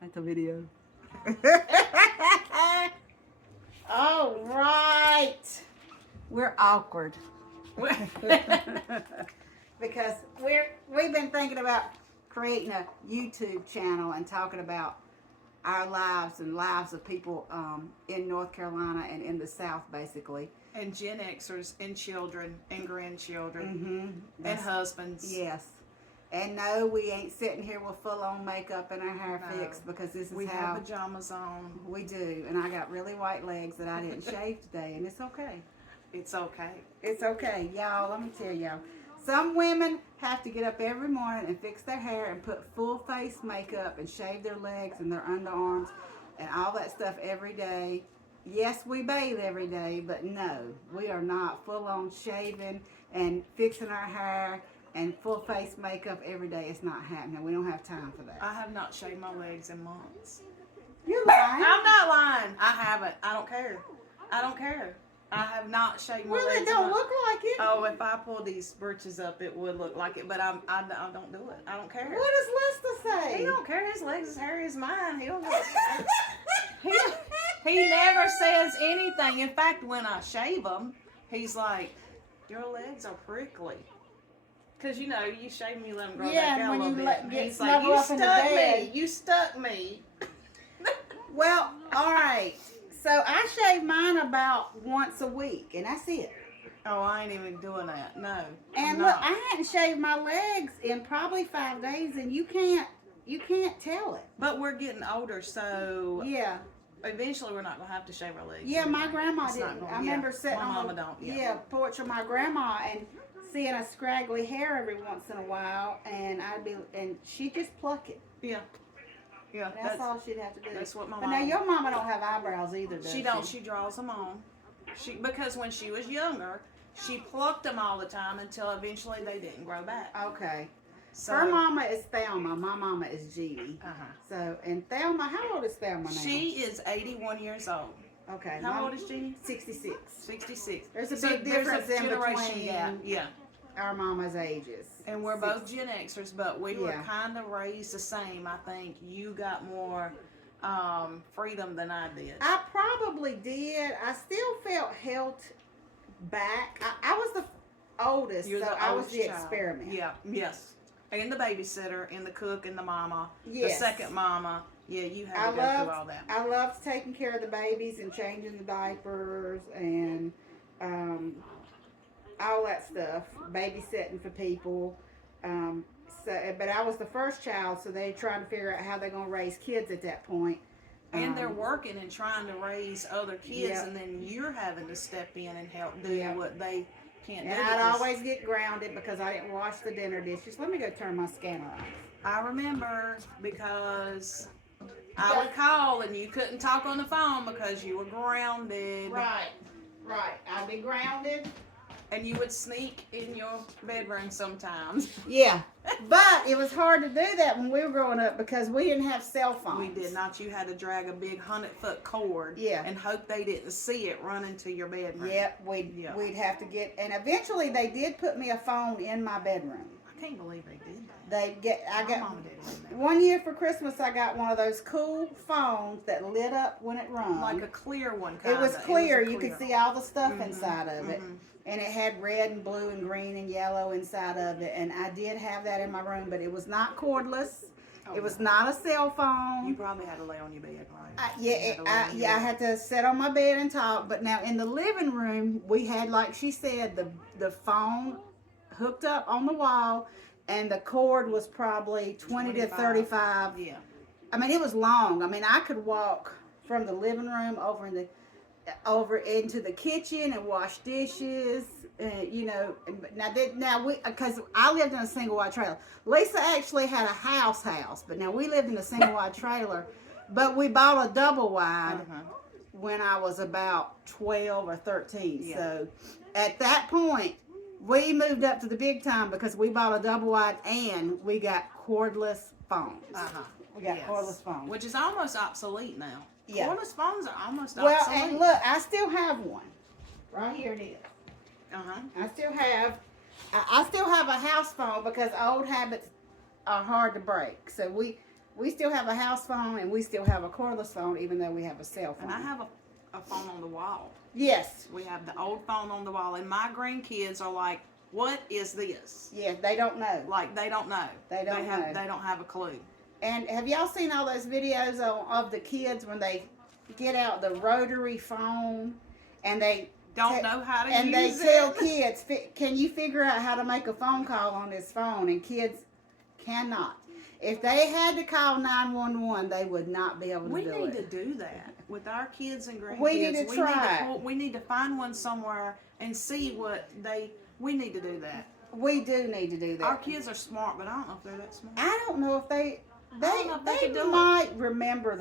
That's a video. All right. We're awkward. Because we've been thinking about creating a YouTube channel and talking about our lives and lives of people in North Carolina and in the South, basically. And Gen Xers and children and grandchildren Mm-hmm. and husbands. Yes. And no, we ain't sitting here with full-on makeup and our hair fixed, because this is we how have pajamas on. we do. And I got really white legs that I didn't shave today, and it's okay. It's okay. It's okay, y'all. Let me tell y'all. Some women have to get up every morning and fix their hair and put full face makeup and shave their legs and their underarms and all that stuff every day. Yes, we bathe every day, but no, we are not full on shaving and fixing our hair and full face makeup every day. It's not happening. We don't have time for that. I have not shaved my legs in months. You're lying. I'm not lying. I haven't. I don't care. I don't care. I have not shaved my Well, legs. it don't look like it. Oh, if I pull these britches up, it would look like it. But I don't do it. I don't care. What does Lester say? He don't care. His legs as hairy as mine. He never says anything. In fact, when I shave them, he's like, "Your legs are prickly." Cause you know you shave them, you let them grow back out a little bit. He's like, "You stuck me. You stuck me." Well, all right. So I shave mine about once a week, and that's it. Oh, I ain't even doing that. No. And look, I hadn't shaved my legs in probably 5 days, and you can't tell it. But we're getting older, so Yeah. eventually we're not gonna have to shave our legs. Yeah, my grandma It's not didn't. gonna- I remember yeah, sitting my on mama the don't, yeah. porch of my grandma and seeing a scraggly hair every once in a while, and she'd just pluck it. Yeah. Yeah. That's all she'd have to do. That's what my But mama. now your mama don't have eyebrows either, does She don't. She draws them on. Because when she was younger, she plucked them all the time until eventually they didn't grow back. Okay. So Her mama is Thelma. My mama is Jeannie. Uh-huh. So, and Thelma, how old is Thelma now? She is 81 years old. Okay. How old is Jeannie? 66. 66. There's a So big difference there's a in generation between gap. Yeah. our mama's ages. And we're both Gen Xers, but we were Yeah. kind of raised the same. I think you got more freedom than I did. I probably did. I still felt held back. I was the oldest, You're so the I was oldest the child. experiment. Yeah, yes. And the babysitter, and the cook, and the mama. Yes. The second mama. Yeah, you had I to go through all that. loved taking care of the babies and changing the diapers and all that stuff, babysitting for people. But I was the first child, so they're trying to figure out how they're going to raise kids at that point. And they're working and trying to raise other kids, Yeah. and then you're having to step in and help do Yeah. what they can't do. And I'd because always get grounded because I didn't wash the dinner dishes. Let me go turn my scanner off. I remember because I would call and you couldn't talk on the phone because you were grounded. Right. I'd be grounded. And you would sneak in your bedroom sometimes. Yeah. But it was hard to do that when we were growing up because we didn't have cell phones. We did not. You had to drag a big 100-foot cord. Yeah. And hope they didn't see it run into your bedroom. Yep, we'd have to get, and eventually they did put me a phone in my bedroom. I can't believe they did that. I My got mama did it. one year for Christmas. I got one of those cool phones that lit up when it rung. Like a clear one, It kinda. was clear. a You could clear. see all the stuff inside of it. mhm. And it had red and blue and green and yellow inside of it. And I did have that in my room, but it was not cordless. Oh, It was not a cell phone. You probably had to lay on your bed, right? I had to sit on my bed and talk. But now in the living room, we had, like she said, the phone hooked up on the wall, and the cord was probably 20 to 35. Yeah. I mean, it was long. I mean, I could walk from the living room over into the kitchen and wash dishes. You know, because I lived in a single wide trailer. Lisa actually had a house, but now we lived in a single wide trailer. But we bought a double wide when I was about 12 or 13. Yeah. So at that point, we moved up to the big time because we bought a double wide and we got cordless phones. We got cordless phones. Which is almost obsolete now. Yeah. Cordless phones are almost Well, obsolete. and look, I still have one. Right here it is. Uh-huh. I still have a house phone because old habits are hard to break. So We still have a house phone, and we still have a cordless phone, even though we have a cell phone. And I have a phone on the wall. Yes. We have the old phone on the wall, and my grandkids are like, "What is this?" Yeah, they don't know. Like, they don't know. They don't know. They don't have a clue. And have y'all seen all those videos of the kids when they get out the rotary phone and they don't know how to use it? And they tell kids, can you figure out how to make a phone call on this phone? And kids cannot. If they had to call 911, they would not be able to do it. We need to do that with our kids and grandkids. We need to try. We need to find one somewhere and see what we need to do that. We do need to do that. Our kids are smart, but I don't know if they're that smart. I don't know if they might remember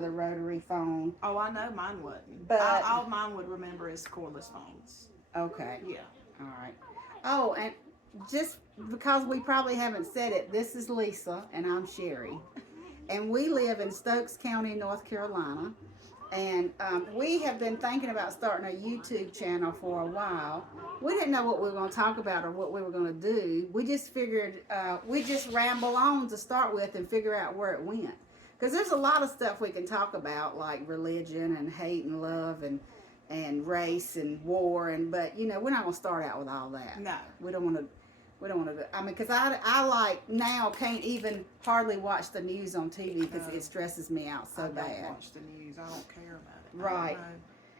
the rotary phone. Oh, I know mine wouldn't. But all mine would remember is cordless phones. Okay. Yeah. All right. Oh, and just because we probably haven't said it, this is Lisa and I'm Sherry, and we live in Stokes County, North Carolina, and we have been thinking about starting a YouTube channel for a while. We didn't know what we were going to talk about or what we were going to do. We just figured we just ramble on to start with and figure out where it went, because there's a lot of stuff we can talk about, like religion and hate and love and race and war, but we're not going to start out with all that. No, we don't want to. I mean, because I like now can't even hardly watch the news on TV because it stresses me out so bad. I don't watch the news. I don't care about it. Right.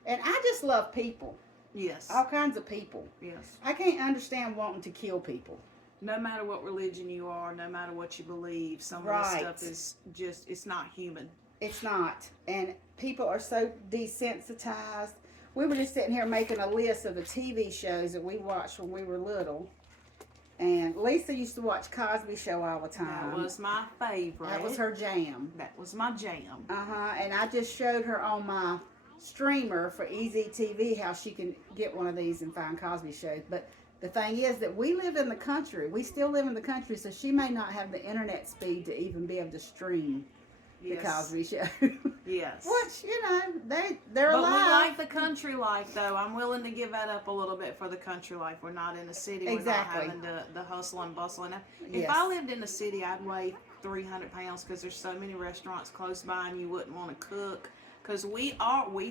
And I just love people. Yes. All kinds of people. Yes. I can't understand wanting to kill people. No matter what religion you are, no matter what you believe, some of this stuff is just, it's not human. It's not. And people are so desensitized. We were just sitting here making a list of the TV shows that we watched when we were little. And Lisa used to watch Cosby Show all the time. That was my favorite. That was her jam. That was my jam. And I just showed her on my streamer for Easy TV how she can get one of these and find Cosby shows. But the thing is that we live in the country. We still live in the country, so she may not have the internet speed to even be able to stream the Cosby Show. Yes. Which, they're but alive. We like the country life, though. I'm willing to give that up a little bit for the country life. We're not in the city. Exactly. We're not having the hustle and bustle. And if I lived in the city, I'd weigh 300 pounds because there's so many restaurants close by and you wouldn't want to cook. Because we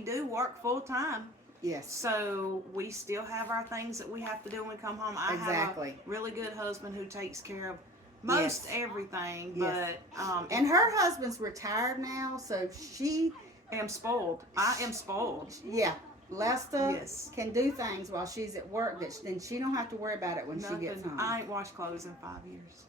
do work full time. Yes. So we still have our things that we have to do when we come home. I have a really good husband who takes care of most everything, but and her husband's retired now, so she am spoiled. I am spoiled. Yeah, Lesta can do things while she's at work that then she don't have to worry about it when she gets home. I ain't washed clothes in 5 years.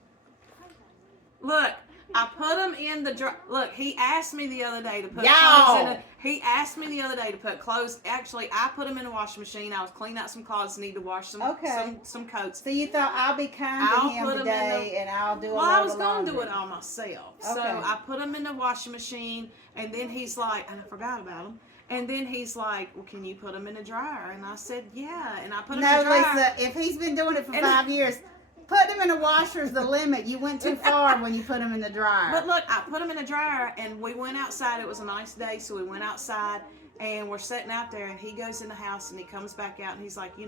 Look, I put them in the dryer. Look, he asked me the other day to put clothes in. He asked me the other day to put clothes. Actually, I put them in the washing machine. I was cleaning out some clothes. Need to wash some coats. So you thought I'll be kind to him today and I'll do a lot of laundry. Well, I was going to do it all myself. Okay. So I put them in the washing machine, and then he's like, and I forgot about them. And then he's like, well, can you put them in the dryer? And I said, yeah. And I put them in the dryer. No, Lisa, if he's been doing it for 5 years, put them in the washer is the limit. You went too far when you put them in the dryer. But look, I put them in the dryer, and we went outside. It was a nice day, so we went outside, and we're sitting out there, and he goes in the house, and he comes back out, and he's like, you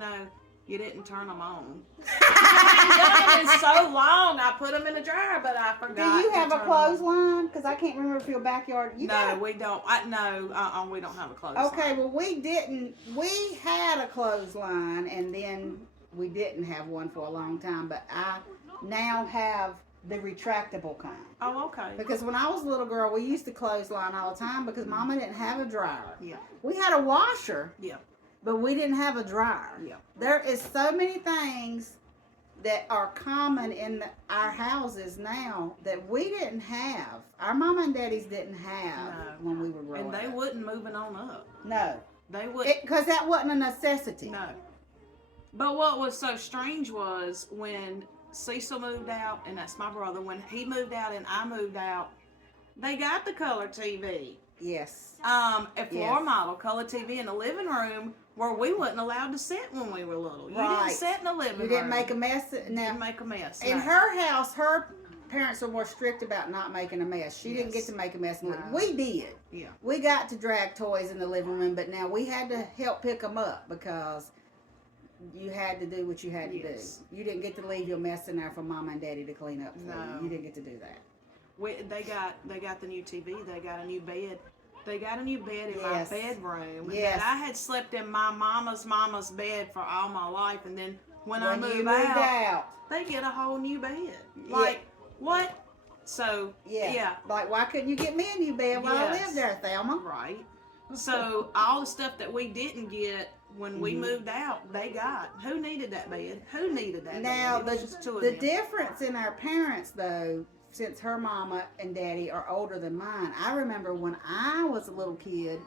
didn't turn them on. I haven't done it in so long. I put them in the dryer, but I forgot. Do you have a clothesline? Because I can't remember if your backyard. We don't. We don't have a clothesline. Okay, well, we didn't. We had a clothesline, and then we didn't have one for a long time, but I now have the retractable kind. Oh, okay. Because when I was a little girl, we used to clothesline all the time because Mama didn't have a dryer. Yeah. We had a washer. Yeah. But we didn't have a dryer. Yeah. There is so many things that are common in our houses now that we didn't have. Our mama and daddies didn't have when we were growing up. And they wouldn't moving on up. No. They wouldn't. Because that wasn't a necessity. No. But what was so strange was when Cecil moved out, and that's my brother, when he moved out and I moved out, they got the color TV. Yes. A floor model color TV in the living room where we wasn't allowed to sit when we were little. You didn't sit in the living room. You didn't make a mess. You didn't make a mess. In her house, her parents were more strict about not making a mess. She didn't get to make a mess. No. We did. Yeah. We got to drag toys in the living room, but now we had to help pick them up because you had to do what you had to do. You didn't get to leave your mess in there for Mama and Daddy to clean up for you. You didn't get to do that. They got the new TV. They got a new bed. They got a new bed in Yes. my bedroom. Yes. That I had slept in my mama's bed for all my life, and then when I you moved moved out, they get a whole new bed. Like what? So yeah. Like, why couldn't you get me a new bed while I lived there, Thelma? Right. So all the stuff that we didn't get when we moved out, they got. Who needed that bed? Who needed that now, bed? Now the difference in our parents, though, since her mama and daddy are older than mine, I remember when I was a little kid,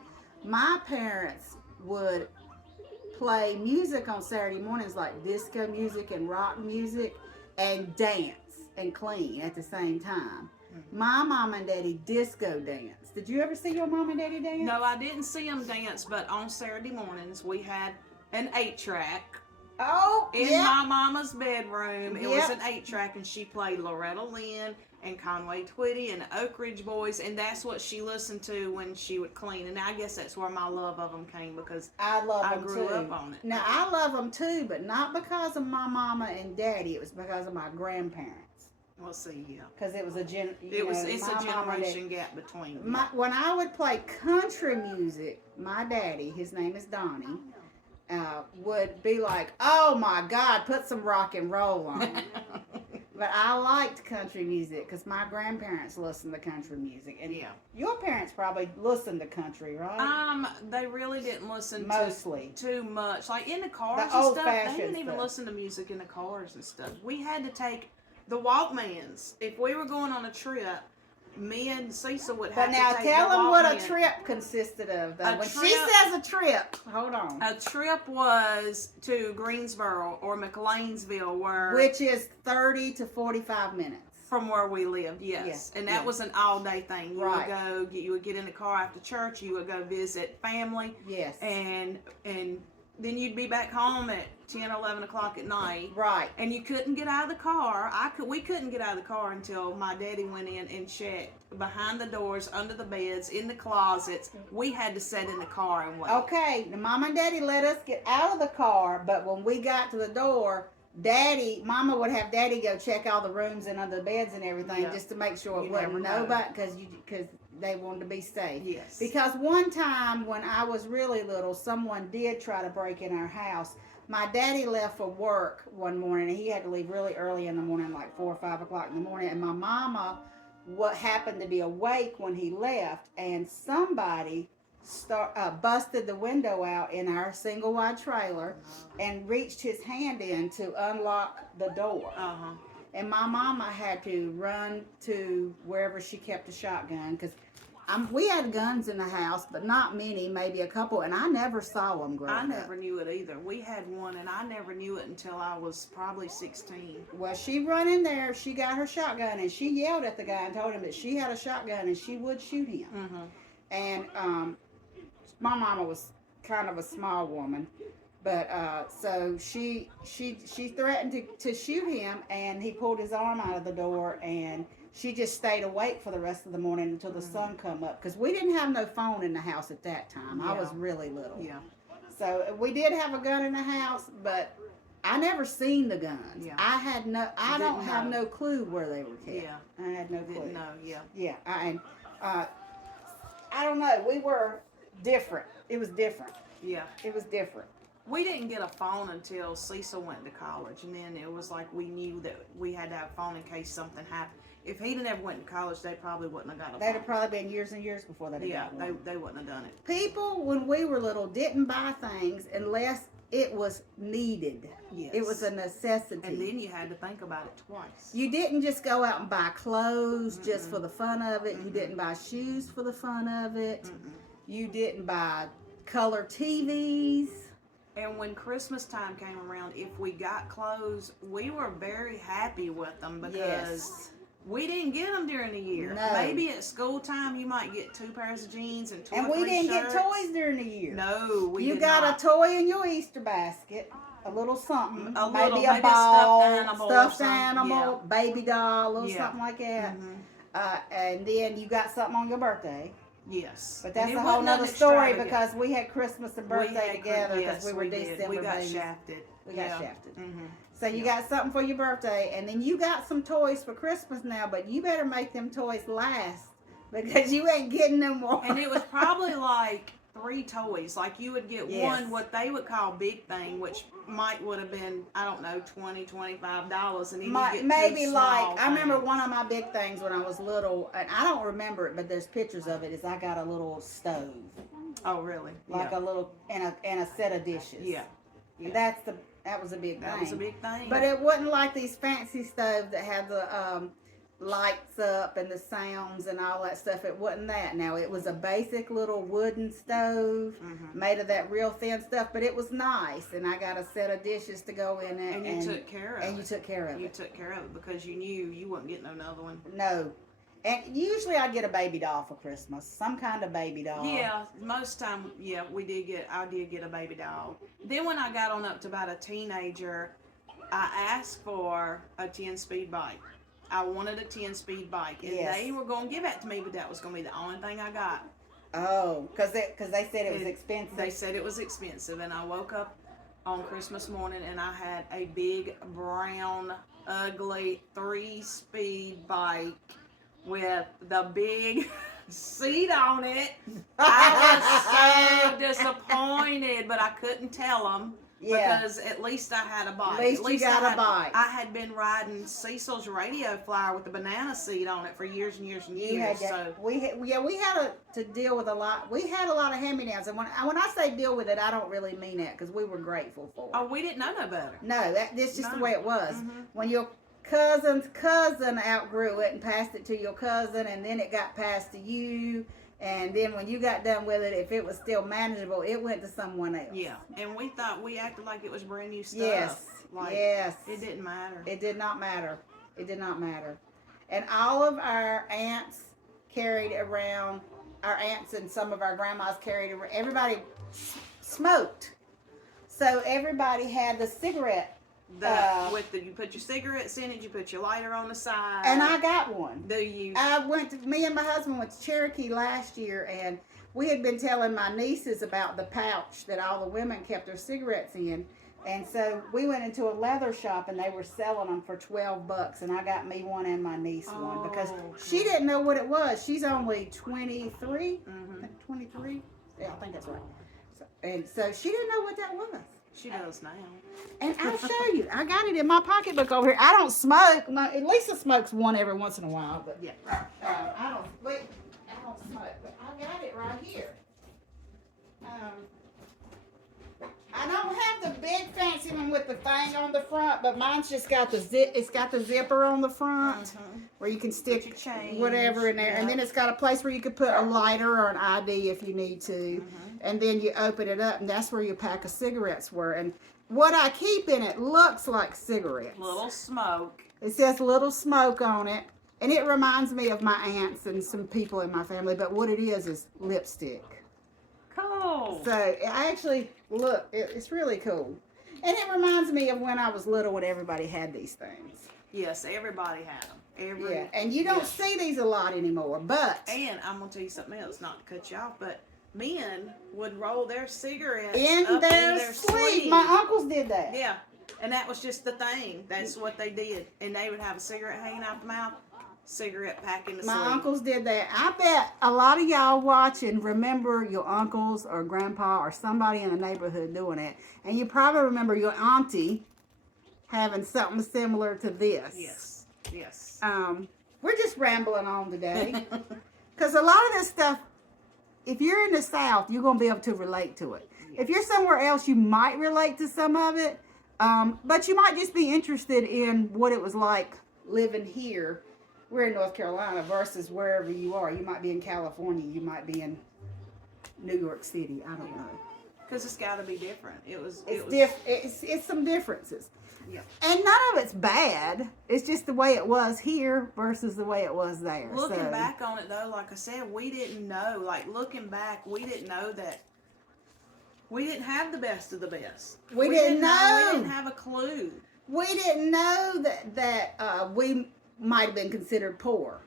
my parents would play music on Saturday mornings, like disco music and rock music, and dance and clean at the same time. My mom and daddy disco dance. Did you ever see your mom and daddy dance? No, I didn't see them dance, but on Saturday mornings we had an 8-track. Oh, in my mama's bedroom. It was an 8-track, and she played Loretta Lynn and Conway Twitty and the Oak Ridge Boys, and that's what she listened to when she would clean. And I guess that's where my love of them came, because I grew up on it. Now, I love them too, but not because of my mama and daddy. It was because of my grandparents. Well, see, yeah. Because it was it's a generation gap between them. When I would play country music, my daddy, his name is Donnie, would be like, oh my God, put some rock and roll on. But I liked country music because my grandparents listened to country music. And your parents probably listened to country, right? They really didn't listen too much. Like in the cars and stuff, they didn't even listen to music in the cars and stuff. We had to take the Walkmans. If we were going on a trip, me and Cecil would have to take the Walkman. But now tell them what a trip consisted of, though. When she says a trip, hold on. A trip was to Greensboro or McLeansville, which is 30 to 45 minutes. From where we lived, yes. And that was an all-day thing. You would get in the car after church, you would go visit family. Yes. And then you'd be back home at 10 or 11 o'clock at night. Right. And you couldn't get out of the car. We couldn't get out of the car until my daddy went in and checked behind the doors, under the beds, in the closets. We had to sit in the car and wait. Okay. The mom and daddy let us get out of the car, but when we got to the door, mama would have daddy go check all the rooms and under the beds and everything just to make sure it wasn't nobody, because they wanted to be safe. Yes. Because one time when I was really little, someone did try to break in our house. My daddy left for work one morning, and he had to leave really early in the morning, like 4 or 5 o'clock in the morning. And my mama, happened to be awake when he left, and somebody busted the window out in our single wide trailer and reached his hand in to unlock the door. And my mama had to run to wherever she kept a shotgun, because we had guns in the house, but not many, maybe a couple, and I never saw them growing up. I never knew it either. We had one, and I never knew it until I was probably 16. Well, she run in there, she got her shotgun, and she yelled at the guy and told him that she had a shotgun and she would shoot him. And my mama was kind of a small woman, but so she threatened to shoot him, and he pulled his arm out of the door, and she just stayed awake for the rest of the morning until the sun come up, because we didn't have no phone in the house at that time. I was really little. Yeah. So we did have a gun in the house, but I never seen the guns. Yeah. I don't have no clue where they were kept. Yeah. I had no clue. Didn't know. Yeah. Yeah. I don't know. We were different. It was different. Yeah. It was different. We didn't get a phone until Cecil went to college, and then it was like we knew that we had to have a phone in case something happened. If he'd never went to college, they probably wouldn't have got a phone. They'd have probably been years and years before they'd have got one. They wouldn't have done it. People, when we were little, didn't buy things unless it was needed. Yes. It was a necessity. And then you had to think about it twice. You didn't just go out and buy clothes just for the fun of it. You didn't buy shoes for the fun of it. You didn't buy color TVs. And when Christmas time came around, if we got clothes, we were very happy with them, because we didn't get them during the year. No. Maybe at school time you might get 2 pairs of jeans and 2 or 3 shirts. And we didn't get toys during the year. No, we did not. You got a toy in your Easter basket, a little something, maybe a ball, stuffed animal, baby doll, something like that. And then you got something on your birthday. Yes. But that's a whole nother story, because we had Christmas and birthday together, because we were December babies. We got shafted. We got shafted. So you got something for your birthday, and then you got some toys for Christmas now, but you better make them toys last because you ain't getting no more. And it was probably like 3 toys. Like you would get one, what they would call big thing, which would have been, I don't know, $20, $25, and then you get maybe two like small I remember things. one of my big things when I was little, and I don't remember it, but there's pictures of it. Is I got a little stove. Oh, really? Like a little and a set of dishes. Yeah. And that was a big thing. That was a big thing. But it wasn't like these fancy stoves that had the lights up and the sounds and all that stuff. It wasn't that. Now, it was a basic little wooden stove made of that real thin stuff, but it was nice. And I got a set of dishes to go in it. And you took care of it. And you took care of it. You took care of it because you knew you wouldn't get another one. No. And usually I'd get a baby doll for Christmas. Some kind of baby doll. Yeah, most time, I did get a baby doll. Then when I got on up to about a teenager, I asked for a 10-speed bike. I wanted a 10-speed bike, and they were going to give that to me, but that was going to be the only thing I got. Oh, because they said it was expensive. They said it was expensive, and I woke up on Christmas morning, and I had a big, brown, ugly 3-speed bike with the big seat on it. I was so disappointed, but I couldn't tell them. Yeah. Because at least I had a bike. At least you got a bike. I had been riding Cecil's radio flyer with the banana seat on it for years and years and years. We had to deal with a lot. We had a lot of hand-me-downs, and when I say deal with it, I don't really mean that because we were grateful for it. Oh, we didn't know no better. No, that's just the way it was. When your cousin's cousin outgrew it and passed it to your cousin, and then it got passed to you. And then when you got done with it, if it was still manageable, it went to someone else. Yeah, and we acted like it was brand new stuff. Yes, yes. It didn't matter. It did not matter. It did not matter. And all of our aunts carried around, our aunts and some of our grandmas carried around, everybody smoked. So everybody had the cigarette. You put your cigarettes in it, you put your lighter on the side. And I got one. Do you? Me and my husband went to Cherokee last year, and we had been telling my nieces about the pouch that all the women kept their cigarettes in. And so we went into a leather shop, and they were selling them for $12, and I got me one and my niece one because she didn't know what it was. She's only 23. 23? Yeah, I think that's right. So she didn't know what that was. She knows now. And I'll show you. I got it in my pocketbook over here. I don't smoke. Lisa smokes one every once in a while, but I don't smoke. But I got it right here. I don't have the big fancy one with the thing on the front, but mine's just got the zip. It's got the zipper on the front where you can stick whatever in there, and then it's got a place where you could put a lighter or an ID if you need to. And then you open it up, and that's where your pack of cigarettes were. And what I keep in it looks like cigarettes. Little smoke. It says little smoke on it. And it reminds me of my aunts and some people in my family. But what it is lipstick. Cool. So I actually, look, it's really cool. And it reminds me of when I was little when everybody had these things. Yes, everybody had them. And you don't see these a lot anymore. But. And I'm going to tell you something else, not to cut you off, but men would roll their cigarettes in up their in their sleeve. My uncles did that. Yeah, and that was just the thing. That's what they did. And they would have a cigarette hanging out the mouth, cigarette pack in the sleeve. My uncles did that. I bet a lot of y'all watching remember your uncles or grandpa or somebody in the neighborhood doing it. And you probably remember your auntie having something similar to this. Yes, yes. We're just rambling on today. Because a lot of this stuff, if you're in the South, you're going to be able to relate to it. If you're somewhere else, you might relate to some of it, but you might just be interested in what it was like living here. We're in North Carolina versus wherever you are. You might be in California. You might be in New York City. I don't know. Because it's got to be different. It's some differences. Yeah. And none of it's bad. It's just the way it was here versus the way it was there. Looking back on it, though, like I said, we didn't know. Like, looking back, we didn't know that we didn't have the best of the best. We didn't know. We didn't have a clue. We didn't know that we might have been considered poor.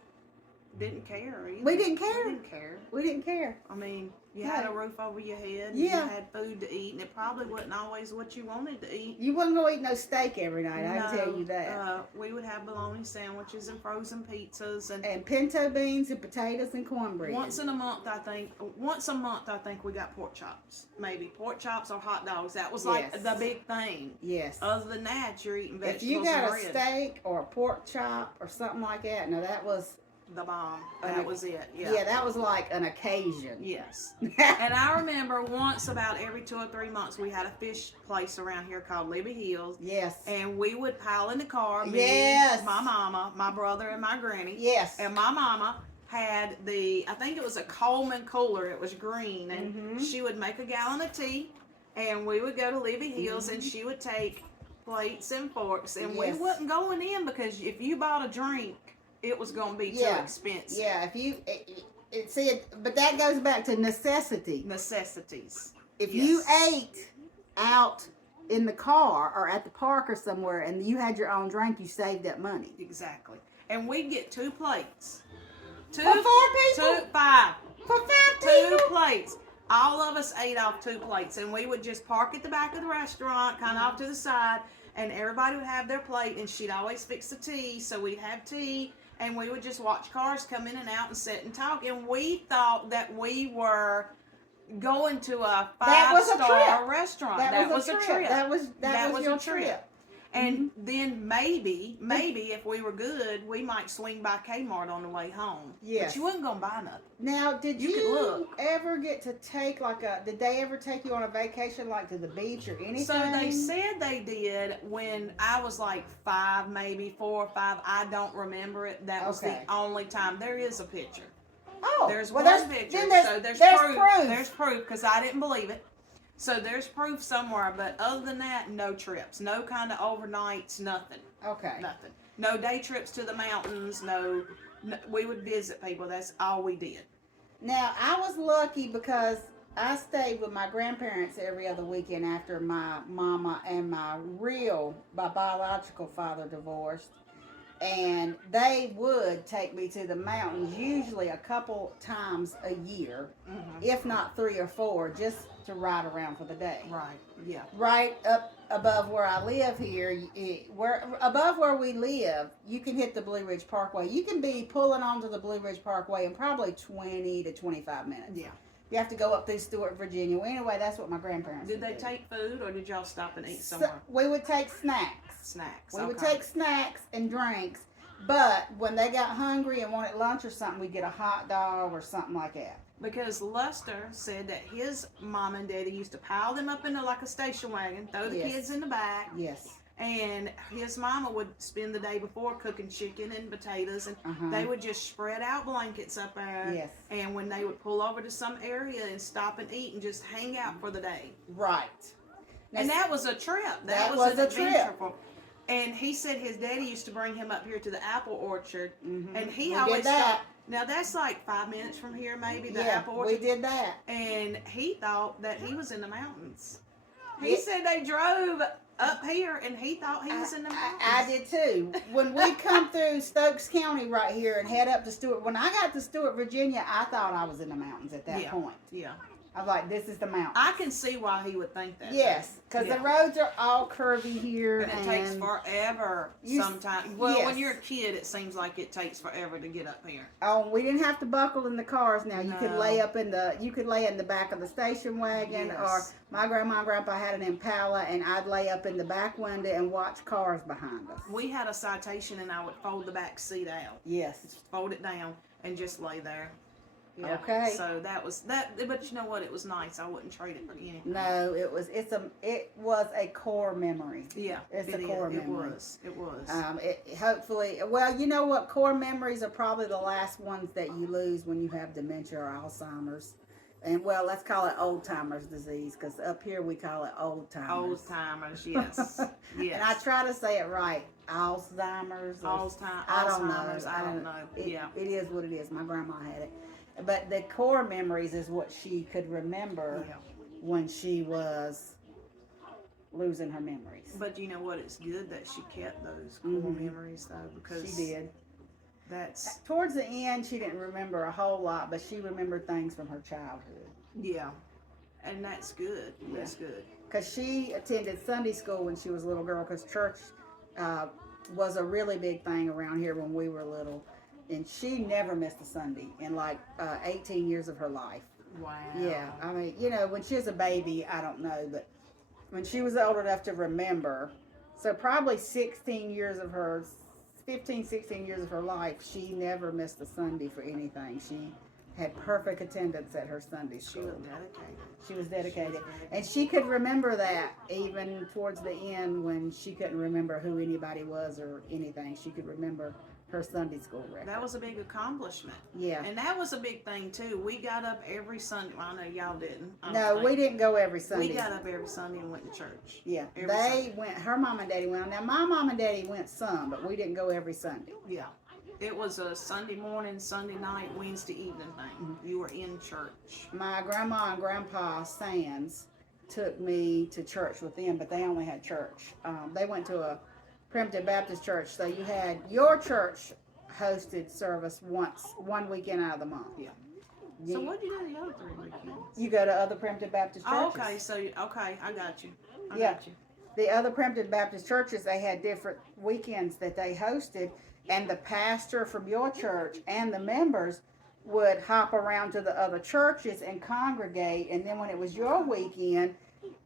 didn't care either. We didn't care. We didn't care. We didn't care. I mean, you had a roof over your head. And Yeah. You had food to eat, and it probably wasn't always what you wanted to eat. You wasn't going to eat no steak every night, I can tell you that. We would have bologna sandwiches and frozen pizzas and pinto beans and potatoes and cornbread. Once a month, I think we got pork chops. Maybe pork chops or hot dogs. That was like the big thing. Yes. Other than that, you're eating vegetables. If you got and a bread. steak or a pork chop or something like that, no, that was the bomb. That was it. Yeah. Yeah, that was like an occasion. Yes. And I remember once about every 2 or 3 months we had a fish place around here called Libby Hills. Yes. And we would pile in the car, me, my mama, my brother, and my granny. Yes. And my mama had I think it was a Coleman cooler. It was green. And she would make a gallon of tea. And we would go to Libby Hills and she would take plates and forks. And we wasn't going in because if you bought a drink, it was going to be too expensive. Yeah, if you but that goes back to necessities. If you ate out in the car or at the park or somewhere and you had your own drink, you saved that money. Exactly. And we'd get 2 plates. For 4 people? 5. For 5 people? 2 plates. All of us ate off 2 plates, and we would just park at the back of the restaurant, kind of off to the side, and everybody would have their plate, and she'd always fix the tea, so we'd have tea. And we would just watch cars come in and out and sit and talk. And we thought that we were going to a 5-star restaurant. That was a trip. That was your trip. And then maybe if we were good, we might swing by Kmart on the way home. Yes. But you wasn't going to buy nothing. Now, did you ever get to take did they ever take you on a vacation like to the beach or anything? So they said they did when I was like 5, maybe 4 or 5. I don't remember it. That was the only time. There is a picture. Oh. There's one picture. So there's proof. There's proof because I didn't believe it. So there's proof somewhere, but other than that, no trips. No kind of overnights, nothing. Okay. Nothing. No day trips to the mountains, no, we would visit people. That's all we did. Now, I was lucky because I stayed with my grandparents every other weekend after my mama and my biological father divorced. And they would take me to the mountains usually a couple times a year, if not 3 or 4, just to ride around for the day. Right, yeah. Right up above where I live here, above where we live, you can hit the Blue Ridge Parkway. You can be pulling onto the Blue Ridge Parkway in probably 20 to 25 minutes. Yeah. You have to go up through Stewart, Virginia. Well, anyway, that's what my grandparents did. They take food, or did y'all stop and eat somewhere? We would take snacks. Snacks. We would take snacks and drinks, but when they got hungry and wanted lunch or something, we'd get a hot dog or something like that. Because Lester said that his mom and daddy used to pile them up into like a station wagon, throw the kids in the back. Yes. And his mama would spend the day before cooking chicken and potatoes, and they would just spread out blankets up there. Yes. And when they would pull over to some area and stop and eat and just hang out for the day. Right. Now, and that was a trip. That was an adventure for him. And he said his daddy used to bring him up here to the apple orchard, and he always did that. Now that's like 5 minutes from here, maybe the apple orchard. We did that. And he thought that he was in the mountains. He said they drove up here, and he thought he was in the mountains. I did too. When we come through Stokes County right here and head up to Stewart, when I got to Stewart, Virginia, I thought I was in the mountains at that point. Yeah. I was like, this is the mountain. I can see why he would think that. Yes, because the roads are all curvy here. And it takes forever sometimes. Well, when you're a kid, it seems like it takes forever to get up here. Oh, we didn't have to buckle in the cars now. You could lay in the back of the station wagon, or my grandma and grandpa had an Impala, and I'd lay up in the back window and watch cars behind us. We had a Citation, and I would fold the back seat out. Yes. Just fold it down and just lay there. Yeah. Okay. So that was that, but you know what? It was nice. I wouldn't trade it for anything. No, it was a core memory. Yeah, it's a core memory. It was. Hopefully, well, you know what? Core memories are probably the last ones that you lose when you have dementia or Alzheimer's. And well, let's call it old timers disease, because up here we call it old timers. Old timers, yes. Yes. And I try to say it right. Alzheimer's. I don't know. It is what it is. My grandma had it. But the core memories is what she could remember when she was losing her memories. But you know what? It's good that she kept those core memories, though, because she did. That's Towards the end, she didn't remember a whole lot, but she remembered things from her childhood. yeah, and that's good. Yeah. That's good. Because she attended Sunday school when she was a little girl, because church uh, was a really big thing around here when we were little. And she never missed a Sunday in like 18 years of her life. Wow. Yeah, I mean, when she was a baby, I don't know, but when she was old enough to remember, so probably 15, 16 years of her life, she never missed a Sunday for anything. She had perfect attendance at her Sunday She school. was dedicated. She was dedicated. And she could remember that even towards the end when she couldn't remember who anybody was or anything. She could remember her Sunday school record. That was a big accomplishment. Yeah. And that was a big thing too. We got up every Sunday. Well, I know y'all didn't. No, we didn't go every Sunday. We got up every Sunday and went to church. Yeah. Every They Sunday. went, her mom and daddy went. Now, my mom and daddy went some, but we didn't go every Sunday. Yeah. It was a Sunday morning, Sunday night, Wednesday evening thing. Mm-hmm. You were in church. My grandma and grandpa Sands took me to church with them, but they only had church. They went to a Primitive Baptist church, so you had your church hosted service one weekend out of the month. Yeah. So what did you do the other 3 weekends? You go to other Primitive Baptist churches. Oh, okay. So I got you. I Yeah. got you. The other Primitive Baptist churches, they had different weekends that they hosted, and the pastor from your church and the members would hop around to the other churches and congregate, and then when it was your weekend,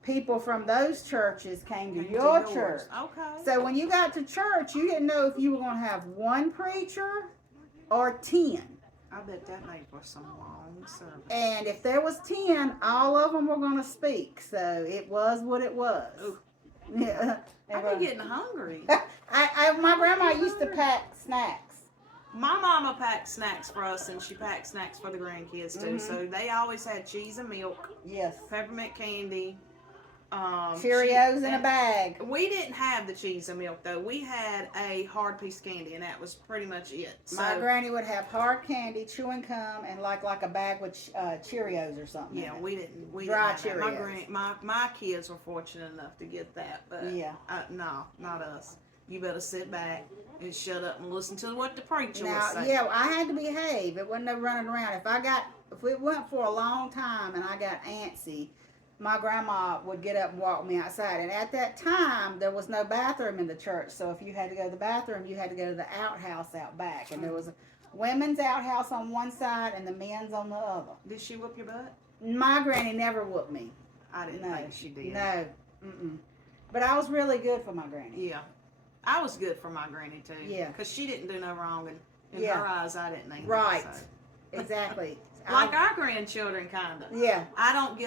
people from those churches came to your church. Okay. So when you got to church, you didn't know if you were going to have one preacher or 10. I bet that made for some long service. And if there was 10, all of them were going to speak. So it was what it was. Ooh. Yeah. I've been getting hungry. My grandma used to pack snacks. My mama packed snacks for us, and she packed snacks for the grandkids too. Mhm. So they always had cheese and milk, Yes. peppermint candy, Cheerios in a bag. We didn't have the cheese and milk though. We had a hard piece of candy, and that was pretty much it. My granny would have hard candy, chewing gum, and like a bag with Cheerios or something. Yeah, we didn't. We Dry didn't have that. Cheerios. My kids were fortunate enough to get that, but Yeah. No, not us. You better sit back and shut up and listen to what the preacher was Now, saying. yeah, I had to behave. It wasn't no running around. If it went for a long time and I got antsy, my grandma would get up and walk me outside. And at that time, there was no bathroom in the church. So if you had to go to the bathroom, you had to go to the outhouse out back. And there was a women's outhouse on one side and the men's on the other. Did she whoop your butt? My granny never whooped me. I didn't No, think she did. No. Mm-mm. But I was really good for my granny. Yeah. I was good for my granny too. Yeah. Because she didn't do no wrong, and in Yeah. her eyes, I didn't either. Right. So. Exactly. Like our grandchildren, kind of. Yeah. I don't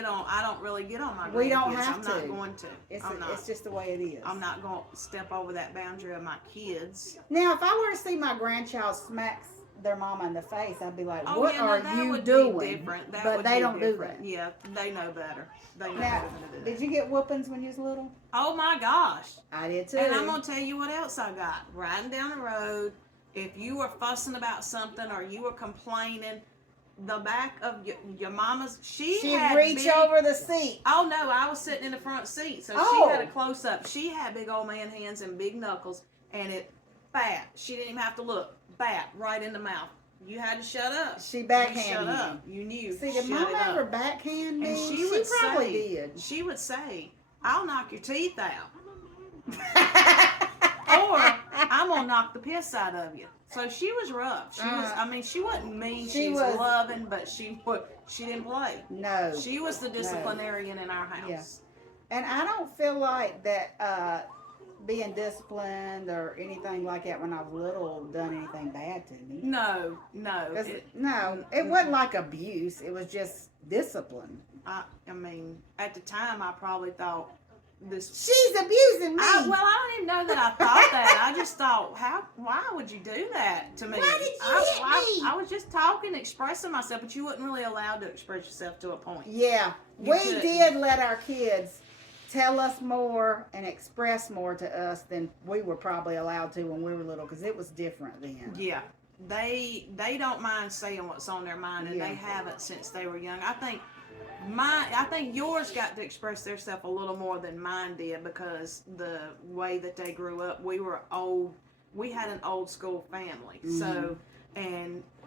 really get on my grandkids. We don't have I'm to. not going to. I'm not. It's just the way it is. I'm not going to step over that boundary of my kids. Now, if I were to see my grandchild smacks their mama in the face, I'd be like, Oh, "What yeah, no, are that you would doing?" Be different. That But would they be don't different. do that. Yeah, they know better. They know Now, better than to do did that. you get whoopings when you was little? Oh my gosh. I did too. And I'm going to tell you what else I got. Riding down the road, if you were fussing about something or you were complaining, the back of your mama's, she'd reach over the seat. Oh no, I was sitting in the front seat, so Oh. she had a close up. She had big old man hands and big knuckles, and it bat. She didn't even have to look. Bat right in the mouth. You had to shut up. She You backhanded shut you. up. You knew. See, did shut mama it ever up. backhand me? And she would probably say, did. She would say, "I'll knock your teeth out," or "I'm gonna knock the piss out of you." So she was rough. She was. I mean, she wasn't mean. She was loving, but she didn't play. No. She was the disciplinarian in our house. Yeah. And I don't feel like that being disciplined or anything like that when I was little done anything bad to me. No. It wasn't like abuse. It was just discipline. I mean, at the time, I probably thought this. She's abusing me. I don't even know that I thought that. I just thought, why would you do that to me? Why did you hit me? I was just talking, expressing myself, but you wasn't really allowed to express yourself to a point. Yeah, You we couldn't. did let our kids tell us more and express more to us than we were probably allowed to when we were little, because it was different then. Yeah, they don't mind saying what's on their mind, and they haven't since they were young. I think yours got to express themselves a little more than mine did, because the way that they grew up, we were old we had an old school family.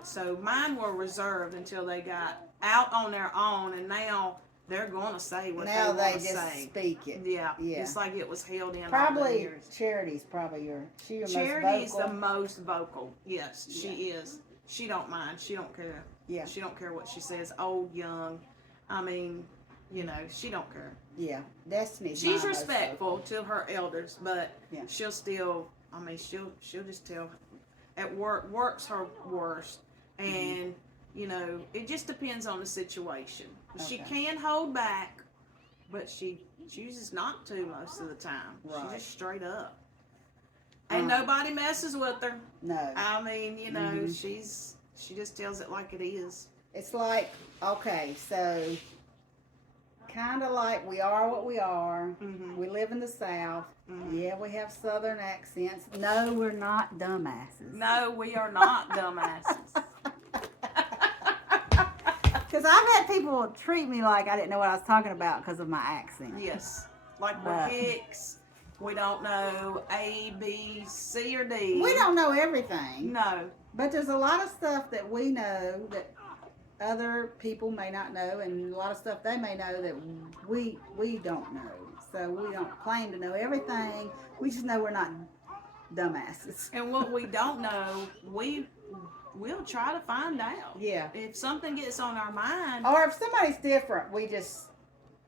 So mine were reserved until they got out on their own, and now they're going to say what now they want to just say. Speak it. Yeah. Yeah. It's like it was held in all the Probably years. Charity's probably your Charity's most vocal. the most vocal. Yes, she is. She don't mind. She don't care. Yeah. She don't care what she says. Old, young. I mean, you know, she don't care. Yeah. Destiny's She's my respectful to her elders, but yeah. she'll still. I mean, she'll just tell. At work's her worst, and you know, it just depends on the situation. Okay. She can hold back, but she chooses not to most of the time. Right. She's just straight up. And nobody messes with her. No. I mean, you know, she just tells it like it is. It's like, okay, so kind of like we are what we are. We live in the South. Yeah, we have Southern accents. No, we're not dumbasses. No, we are not dumbasses. Because I've had people treat me like I didn't know what I was talking about because of my accent. Yes. Like we're Hicks. We don't know A, B, C, or D. We don't know everything. No. But there's a lot of stuff that we know that other people may not know, and a lot of stuff they may know that we don't know. So we don't claim to know everything. We just know we're not dumbasses. And what we don't know, we'll try to find out. Yeah. If something gets on our mind. Or if somebody's different, we just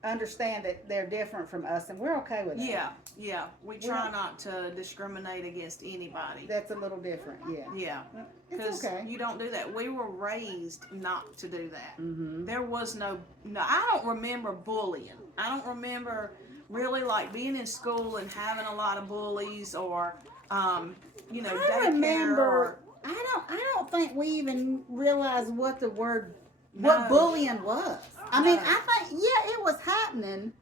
understand that they're different from us, and we're okay with that. Yeah. We try not to discriminate against anybody. That's a little different, yeah. Yeah. It's okay. You don't do that. We were raised not to do that. There was no, I don't remember bullying. I don't remember really like being in school and having a lot of bullies or, you know, I remember, I don't think we even realized what the word, what bullying was. I mean, I think, yeah, it was happening,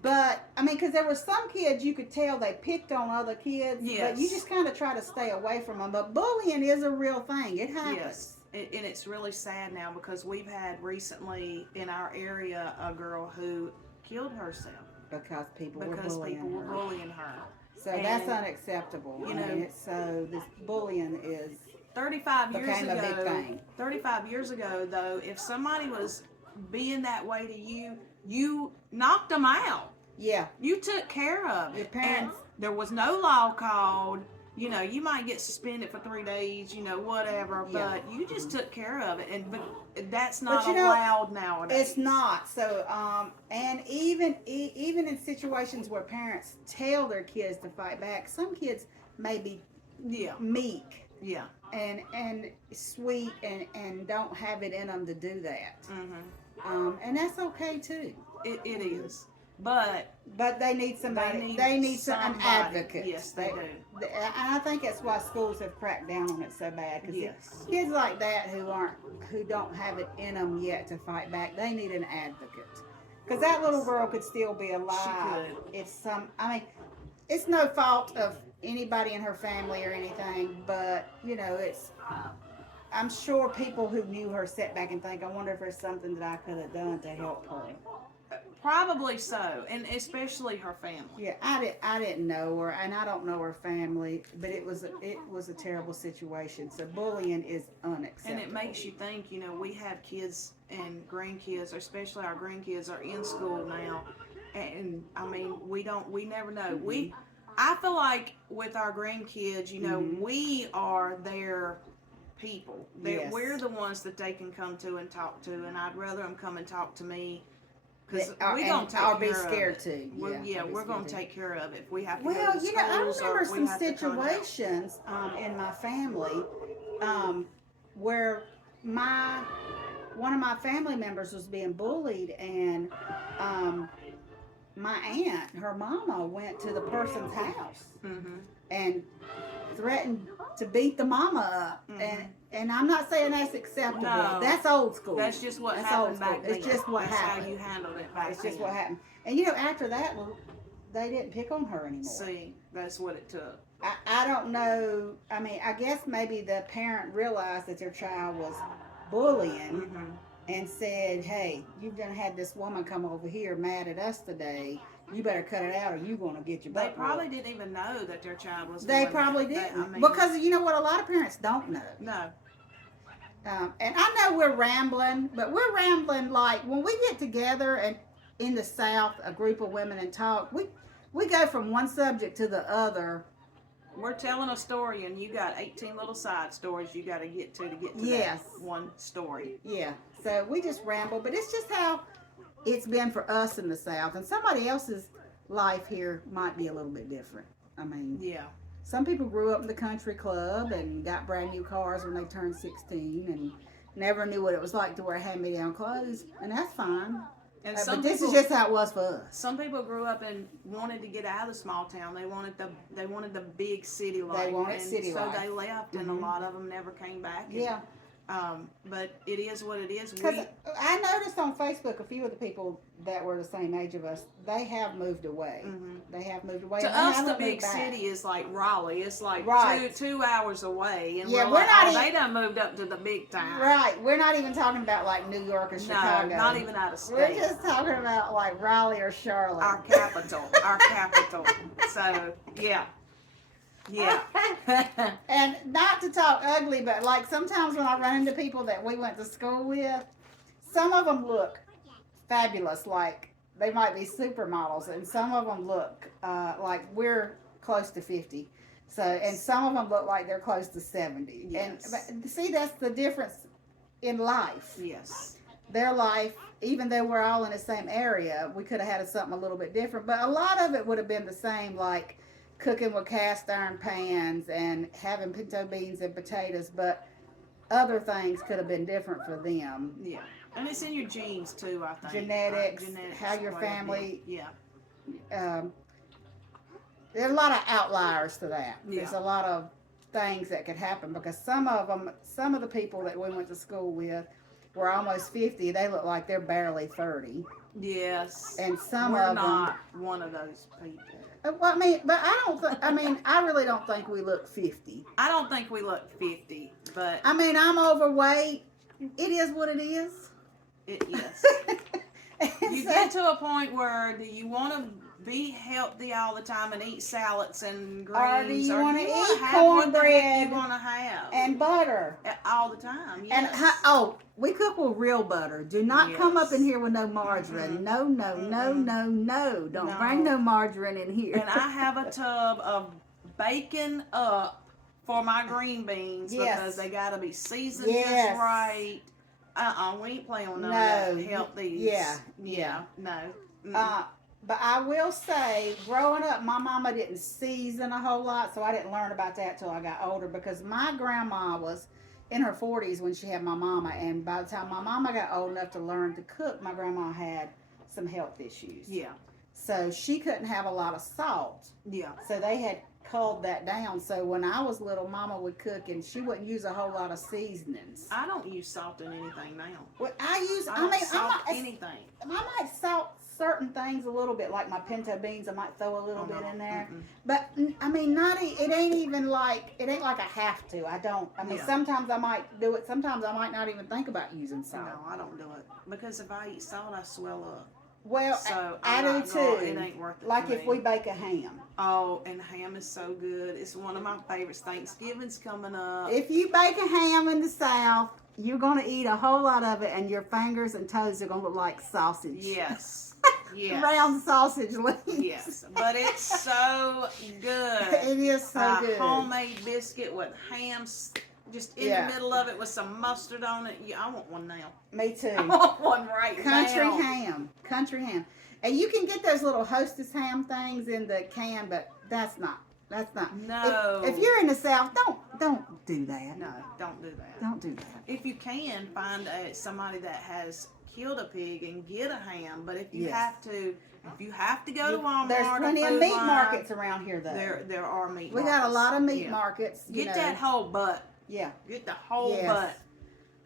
but, I mean, because there were some kids you could tell they picked on other kids, but you just kind of try to stay away from them. But bullying is a real thing. It happens. Yes, and it's really sad now because we've had recently in our area a girl who killed herself. Because people were bullying her. So that's unacceptable. You know, so this bullying is 35 years became ago. a big thing. 35 years ago, though, if somebody was being that way to you, you knocked them out. Yeah. You took care of it. Your parents. And there was no law called. You know, you might get suspended for 3 days, you know, whatever, but you just took care of it. But that's not allowed nowadays. It's not. So, and even in situations where parents tell their kids to fight back, some kids may be meek. Yeah. And sweet and don't have it in them to do that. And that's okay too. It is. But they need somebody. They need an advocate. Yes, they do. And I think that's why schools have cracked down on it so bad. Because kids like that who don't have it in them yet to fight back, they need an advocate. Because that little girl could still be alive if I mean, it's no fault of anybody in her family or anything, but you know, I'm sure people who knew her sit back and think, I wonder if there's something that I could have done to help her. Probably so, and especially her family. Yeah, I didn't know her, and I don't know her family, but it was a terrible situation. So bullying is unacceptable. And it makes you think. You know, we have kids and grandkids, especially our grandkids, are in school now, and I mean, we never know. I feel like with our grandkids, you know, we are their people. We're the ones that they can come to and talk to, and I'd rather them come and talk to me. Because we're going to take care of it. I'll be scared too. We're going to take care of it. If we have to go to schools, you know, I remember some situations in my family where one of my family members was being bullied, and my aunt, her mama, went to the person's house and threatened to beat the mama up. And I'm not saying that's acceptable. No, that's old school. That's just what happened back then. It's just what happened. That's how you handled it back then. It's just what happened. And you know, after that, they didn't pick on her anymore. See, that's what it took. I don't know. I mean, I guess maybe the parent realized that their child was bullying and said, hey, you've done had this woman come over here mad at us today. you better cut it out or you're going to get your butt They probably whooped. didn't even know that their child was They doing probably that. didn't. I mean, Because you know what? A lot of parents don't know. no. And I know we're rambling, but we're rambling like when we get together and in the South, a group of women and talk, we go from one subject to the other. We're telling a story, and you got 18 little side stories you got to get to Yes. that one story. Yeah. So we just ramble, but it's just how it's been for us in the South, and somebody else's life here might be a little bit different. I mean, Yeah. some people grew up in the country club and got brand new cars when they turned 16 and never knew what it was like to wear hand-me-down clothes, and that's fine. And But this is just how it was for us. Some people grew up and wanted to get out of the small town. They wanted the big city life. They wanted and city so life. they left, and a lot of them never came back. And, Yeah. but it is what it is. Because I noticed on Facebook a few of the people that were the same age of us, they have moved away. Mhm. They have moved away. To and they us, haven't the big moved back. city is like Raleigh. It's like Right. two hours away, and Yeah, we're we're like, not oh, even- they done moved up to the big town. Right. We're not even talking about like New York or Chicago. No, not even out of We're state. just talking about like Raleigh or Charlotte. Our capital. Our capital. So, yeah. Yeah. And not to talk ugly, but like sometimes when I run into people that we went to school with, some of them look fabulous, like they might be supermodels, and some of them look like we're close to 50. So, and some of them look like they're close to 70. Yes. And but see, that's the difference in life. Yes. Their life, even though we're all in the same area, we could have had something a little bit different, but a lot of it would have been the same, like cooking with cast iron pans and having pinto beans and potatoes, but other things could have been different for them. Yeah. And it's in your genes too, I think. Genetics, how your play a family- big- Yeah. There's a lot of outliers to that. Yeah. There's a lot of things that could happen because some of the people that we went to school with were almost 50. They look like they're barely 30. Yes. And some We're of not one of those people. them. Well, I mean, but I don't. I really don't think we look 50. I don't think we look 50, but I mean, I'm overweight. It is what it is. it is. You get to a point where do you want to be healthy all the time and eat salads and greens, Or do you wanna wanna eat have what the heck cornbread you want to have and butter. all the time? And Yes. we cook with real butter. Do not come up in Yes. here with no margarine. Mm-mm. No, no, no, Mm-mm. no, no. Don't No. bring no margarine in here. And I have a tub of bacon up for my green beans Yes. because they got to be seasoned Yes. just right. We ain't playing with none No. of that healthy. Yeah. No. Mm-mm. But I will say, growing up, my mama didn't season a whole lot, so I didn't learn about that till I got older because my grandma was in her 40s when she had my mama, and by the time my mama got old enough to learn to cook, my grandma had some health issues. Yeah. So she couldn't have a lot of salt. Yeah. So they had culled that down. So when I was little, mama would cook and she wouldn't use a whole lot of seasonings. I don't use salt in anything now. Well, I don't salt I anything. might salt certain things a little bit, like my pinto beans. I might throw a little bit in there. Mm-mm. But I mean, it ain't even like it ain't like I have to. I don't. I mean, Yeah. sometimes I might do it. Sometimes I might not even think about using salt. No, I don't do it because if I eat salt, I swell up. Well, So I I'm do not too. going- It ain't worth it. Like for if me. we bake a ham. Oh, and ham is so good. It's one of my favorites. Thanksgiving's coming up. If you bake a ham in the South, you're gonna eat a whole lot of it, and your fingers and toes are gonna look like sausage. Yes. Yes. Round sausage leaves. Yes. But it's so good. It is so good. Homemade biscuit with ham just in Yeah. the middle of it with some mustard on it. Yeah, I want one now. Me too. I want one right Country now. ham. Country ham. And you can get those little Hostess ham things in the can, but that's not. No. If you're in the South, don't do that. No, don't do that. Don't do that. If you can, find somebody that has killed a pig and get a ham. But if you Yes. have to go to Walmart, There's or plenty of Food meat Line, markets around here, though. There are meat. We markets. got a lot of meat Yeah. markets. You Get know. that whole butt. Yeah. Get the whole Yes. butt.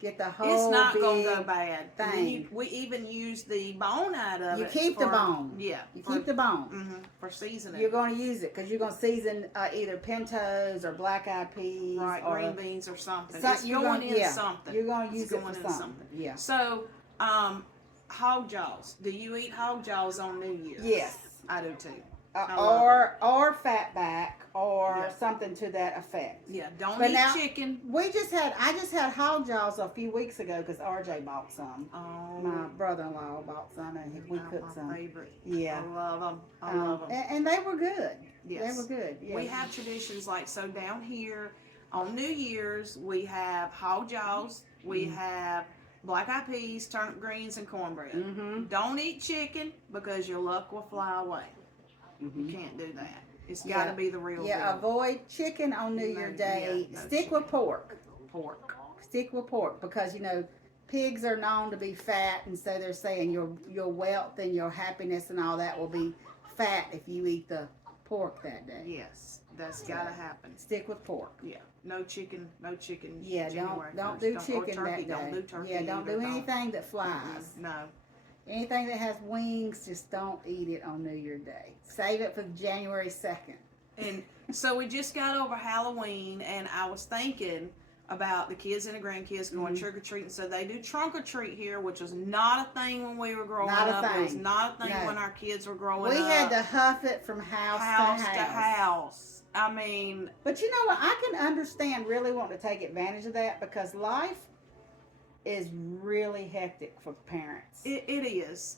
Get the whole. It's not gonna big go bad. And then thing. we even use the bone out of You it. keep the for- bone. Yeah. You keep the bone. for seasoning. You're going to use it because you're going to season either pintos or black-eyed peas, right, or green beans or something. So- It's you're going gonna- in yeah, something. You're going to use It's it going for in something. Yeah. So, hog jaws. Do you eat hog jaws on New Year's? Yes, I do too. Or fat back or Yeah. something to that effect. Yeah, don't But eat now, chicken. I just had hog jaws a few weeks ago because RJ bought some. Oh, My brother-in-law bought some and we not cooked my some. favorite. Yeah. I love them. I love them. And they were good. Yes. They were good. Yeah. We have traditions like, so down here on New Year's, we have hog jaws, we have black eyed peas, turnip greens, and cornbread. Mm-hmm. Don't eat chicken because your luck will fly away. Mm-hmm. You can't do that. It's got to be the real deal. Avoid chicken on New Year's Day. Stick chicken. with pork. Pork. Stick with pork because, pigs are known to be fat, and so they're saying your wealth and your happiness and all that will be fat if you eat the pork that day. Yes, that's gotta happen. Stick with pork. Yeah, no chicken. Yeah, don't do chicken that day. Don't do turkey. Yeah, don't do anything that flies. No. Anything that has wings, just don't eat it on New Year's Day. Save it for January 2nd. And so we just got over Halloween, and I was thinking about the kids and the grandkids going trick or treating. So they do trunk or treat here, which was not a thing when we were growing up. It was not a thing when our kids were growing up. We had to huff it from house to house. I mean, but you know what? I can understand really wanting to take advantage of that because life is really hectic for parents. It is,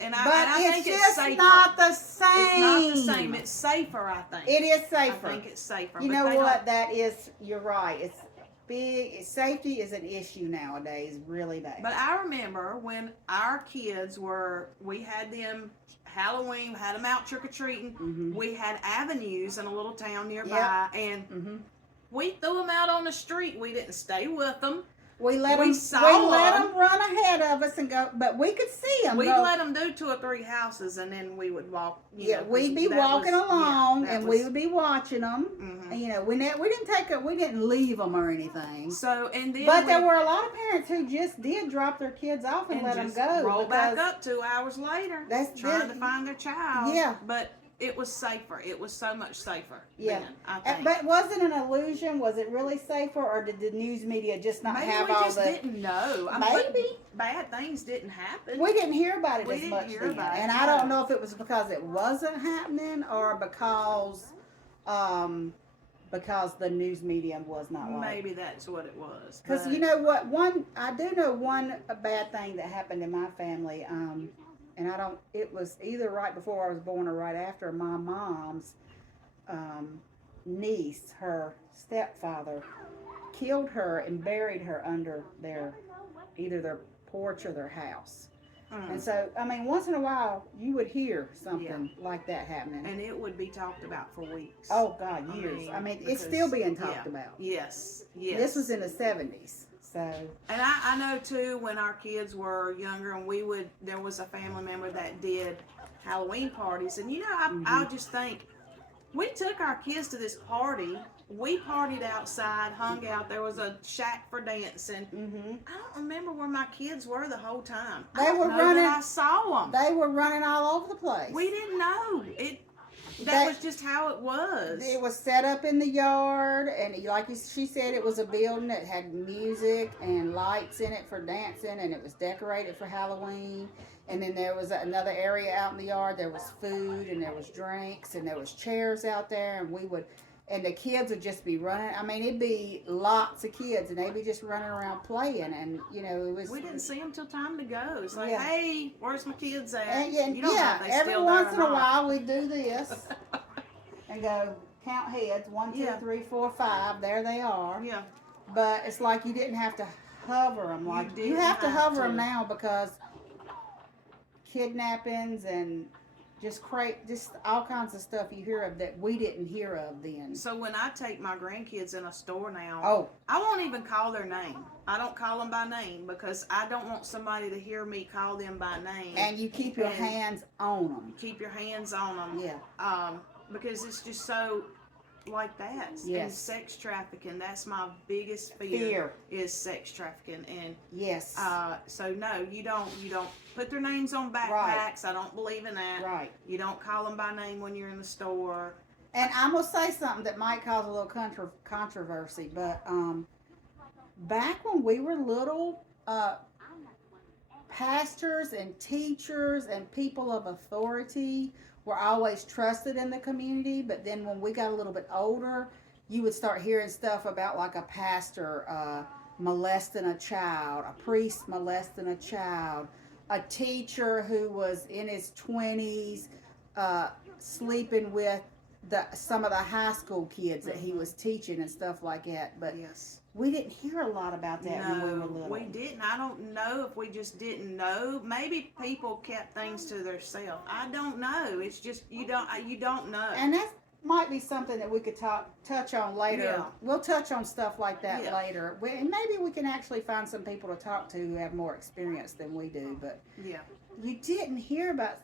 and but I think it's just safer. not the same. It's not the same. It's safer, I think. It is safer. I think it's safer. You know what? That is. You're right. It's big. Safety is an issue nowadays, really bad. But I remember when our kids we had them Halloween, had them out trick or treating. Mm-hmm. We had avenues in a little town nearby, and we threw them out on the street. We didn't stay with them. We let them run ahead of us and go, but we could see them. We'd let them do 2 or 3 houses, and then we would walk. We'd be walking along, and we would be watching them. Mm-hmm. We didn't leave them or anything. So but there were a lot of parents who just did drop their kids off and let them go. Roll back up 2 hours later, trying to find their child. Yeah, but it was safer. It was so much safer. Yeah, then, I think. But was it an illusion? Was it really safer, or did the news media just not have all the? Maybe we just didn't know. Maybe bad things didn't happen. We didn't hear about it as much then, and I don't know if it was because it wasn't happening or because the news media was not. Maybe that's what it was. Because you know what? I do know one bad thing that happened in my family. And it was either right before I was born or right after. My mom's niece, her stepfather, killed her and buried her under either their porch or their house. And so, once in a while, you would hear something like that happening. And it would be talked about for weeks. Oh, God, years. It's still being talked about. Yes. This was in the 70s. So. And I know too, when our kids were younger, and there was a family member that did Halloween parties, and I just think we took our kids to this party. We partied outside, hung out. There was a shack for dancing. I don't remember where my kids were the whole time. They were running. I saw them. They were running all over the place. We didn't know it. That was just how it was. It was set up in the yard, and she said, it was a building that had music and lights in it for dancing, and it was decorated for Halloween. And then there was another area out in the yard. There was food, and there was drinks, and there was chairs out there, and the kids would just be running. It'd be lots of kids, and they'd be just running around playing, and it was. We didn't see them till time to go. It's like, hey, where's my kids at? And every once in a while we do this, and go count heads 1, 2, 3, 4, 5. There they are. Yeah. But it's like you didn't have to hover them you have to hover them now because kidnappings and just all kinds of stuff you hear of that we didn't hear of then. So when I take my grandkids in a store now, I won't even call their name. I don't call them by name because I don't want somebody to hear me call them by name. And you keep your hands on them. Keep your hands on them. Yeah. Because it's just so like that. Yes. And sex trafficking, that's my biggest fear. Is sex trafficking. And yes. So no, you don't put their names on backpacks. Right. I don't believe in that. Right. You don't call them by name when you're in the store. And I'm gonna say something that might cause a little controversy, but back when we were little, pastors and teachers and people of authority were always trusted in the community, but then when we got a little bit older, you would start hearing stuff about like a pastor molesting a child, a priest molesting a child, a teacher who was in his 20s sleeping with some of the high school kids that he was teaching and stuff like that. But Yes. we didn't hear a lot about that when we were little. We didn't. I don't know if we just didn't know. Maybe people kept things to themselves. I don't know. It's just you don't know. And that might be something that we could touch on later. Yeah. We'll touch on stuff like that Yeah. later. And maybe we can actually find some people to talk to who have more experience than we do. But Yeah. you didn't hear about,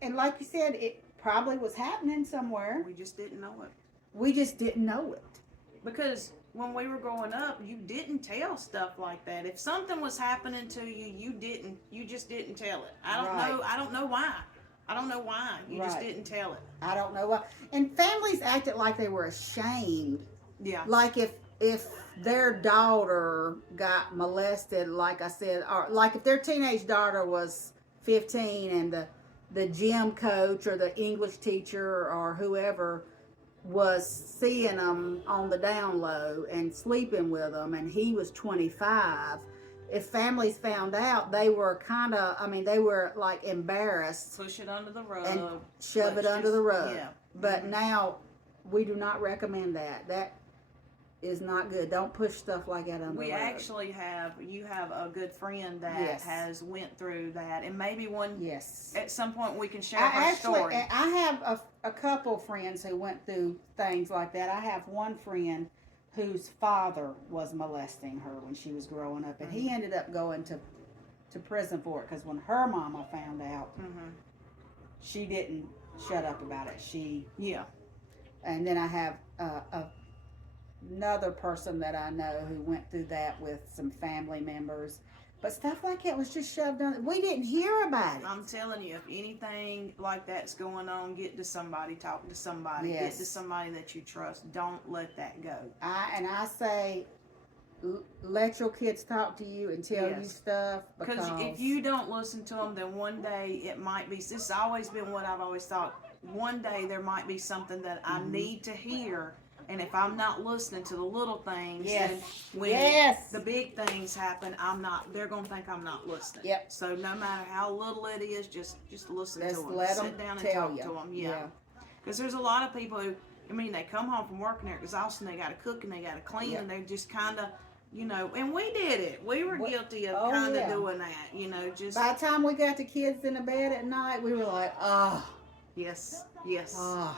and like you said, it probably was happening somewhere. We just didn't know it. We just didn't know it. Because when we were growing up, you didn't tell stuff like that. If something was happening to you, you just didn't tell it. I don't know. I don't know why. I don't know why. You just didn't tell it. I don't know why. And families acted like they were ashamed. Yeah. Like if their daughter got molested, like I said, or like if their teenage daughter was 15 and the gym coach or the English teacher or whoever was seeing them on the down low and sleeping with them, and he was 25, if families found out, they were they were like embarrassed. Push it under the rug. And shove it under the rug. Yeah. But now, we do not recommend that. That is not good. Don't push stuff like that under the rug. We actually you have a good friend that has went through that, and maybe at some point we can share her story. I have a couple friends who went through things like that. I have one friend whose father was molesting her when she was growing up, and he ended up going to prison for it, because when her mama found out, she didn't shut up about it. And then I have another person that I know who went through that with some family members. But stuff like that was just shoved on. We didn't hear about it. I'm telling you, if anything like that's going on, get to somebody, talk to somebody, get to somebody that you trust. Don't let that go. I say, let your kids talk to you and tell you stuff. Because if you don't listen to them, then one day it might be, this has always been what I've always thought, one day there might be something that I need to hear. And if I'm not listening to the little things, then when the big things happen, they're going to think I'm not listening. Yep. So no matter how little it is, just listen to them. Let Sit down and talk to them. Yeah. Because there's a lot of people who, they come home from work and they're exhausted and they got to cook and they got to clean and they're just kind of, and we did it. We were guilty of kind of doing that, just. By the time we got the kids in the bed at night, we were like, oh. Yes. Oh.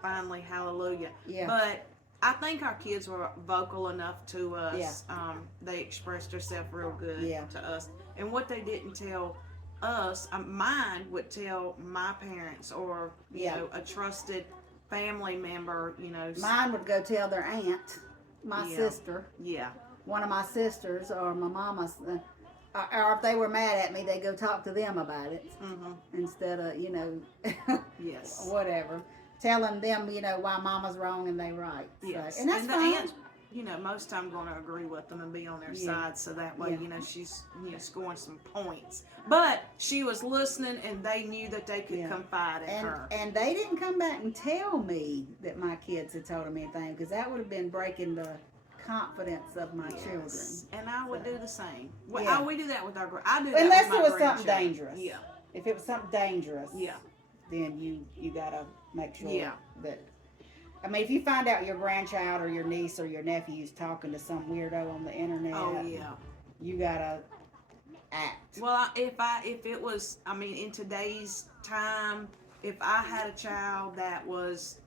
Finally, hallelujah. Yeah. But I think our kids were vocal enough to us. Yeah. They expressed themselves real good to us. And what they didn't tell us, mine would tell my parents or, you know, a trusted family member, Mine would go tell their aunt, my sister. Yeah. One of my sisters or my mama's. Or if they were mad at me, they go talk to them about it. Instead of, Yes. whatever. Telling them, why mama's wrong and they right. Yes. So, and that's the fine. aunt, most time going to agree with them and be on their side, so that way, she's scoring some points. But she was listening, and they knew that they could confide in her. And they didn't come back and tell me that my kids had told them anything, because that would have been breaking the confidence of my children. And I would do the same. Well, we do that with our. I do that unless with my it was something grandchildren. dangerous. Yeah. If it was something dangerous. Yeah. Then you gotta make sure that. If you find out your grandchild or your niece or your nephew's talking to some weirdo on the internet, you gotta act. Well, if it was, in today's time, if I had a child that was,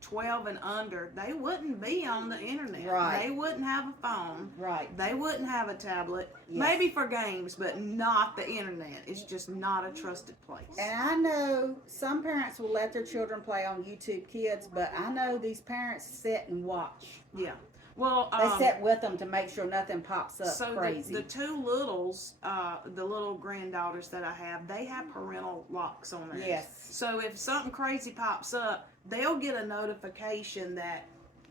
12 and under, they wouldn't be on the internet. Right. They wouldn't have a phone. Right. They wouldn't have a tablet. Yes. Maybe for games, but not the internet. It's just not a trusted place. And I know some parents will let their children play on YouTube Kids, but I know these parents sit and watch. Yeah. Well, they sit with them to make sure nothing pops up crazy. The two littles, the little granddaughters that I have, they have parental locks on theirs. Yes. So if something crazy pops up, they'll get a notification that,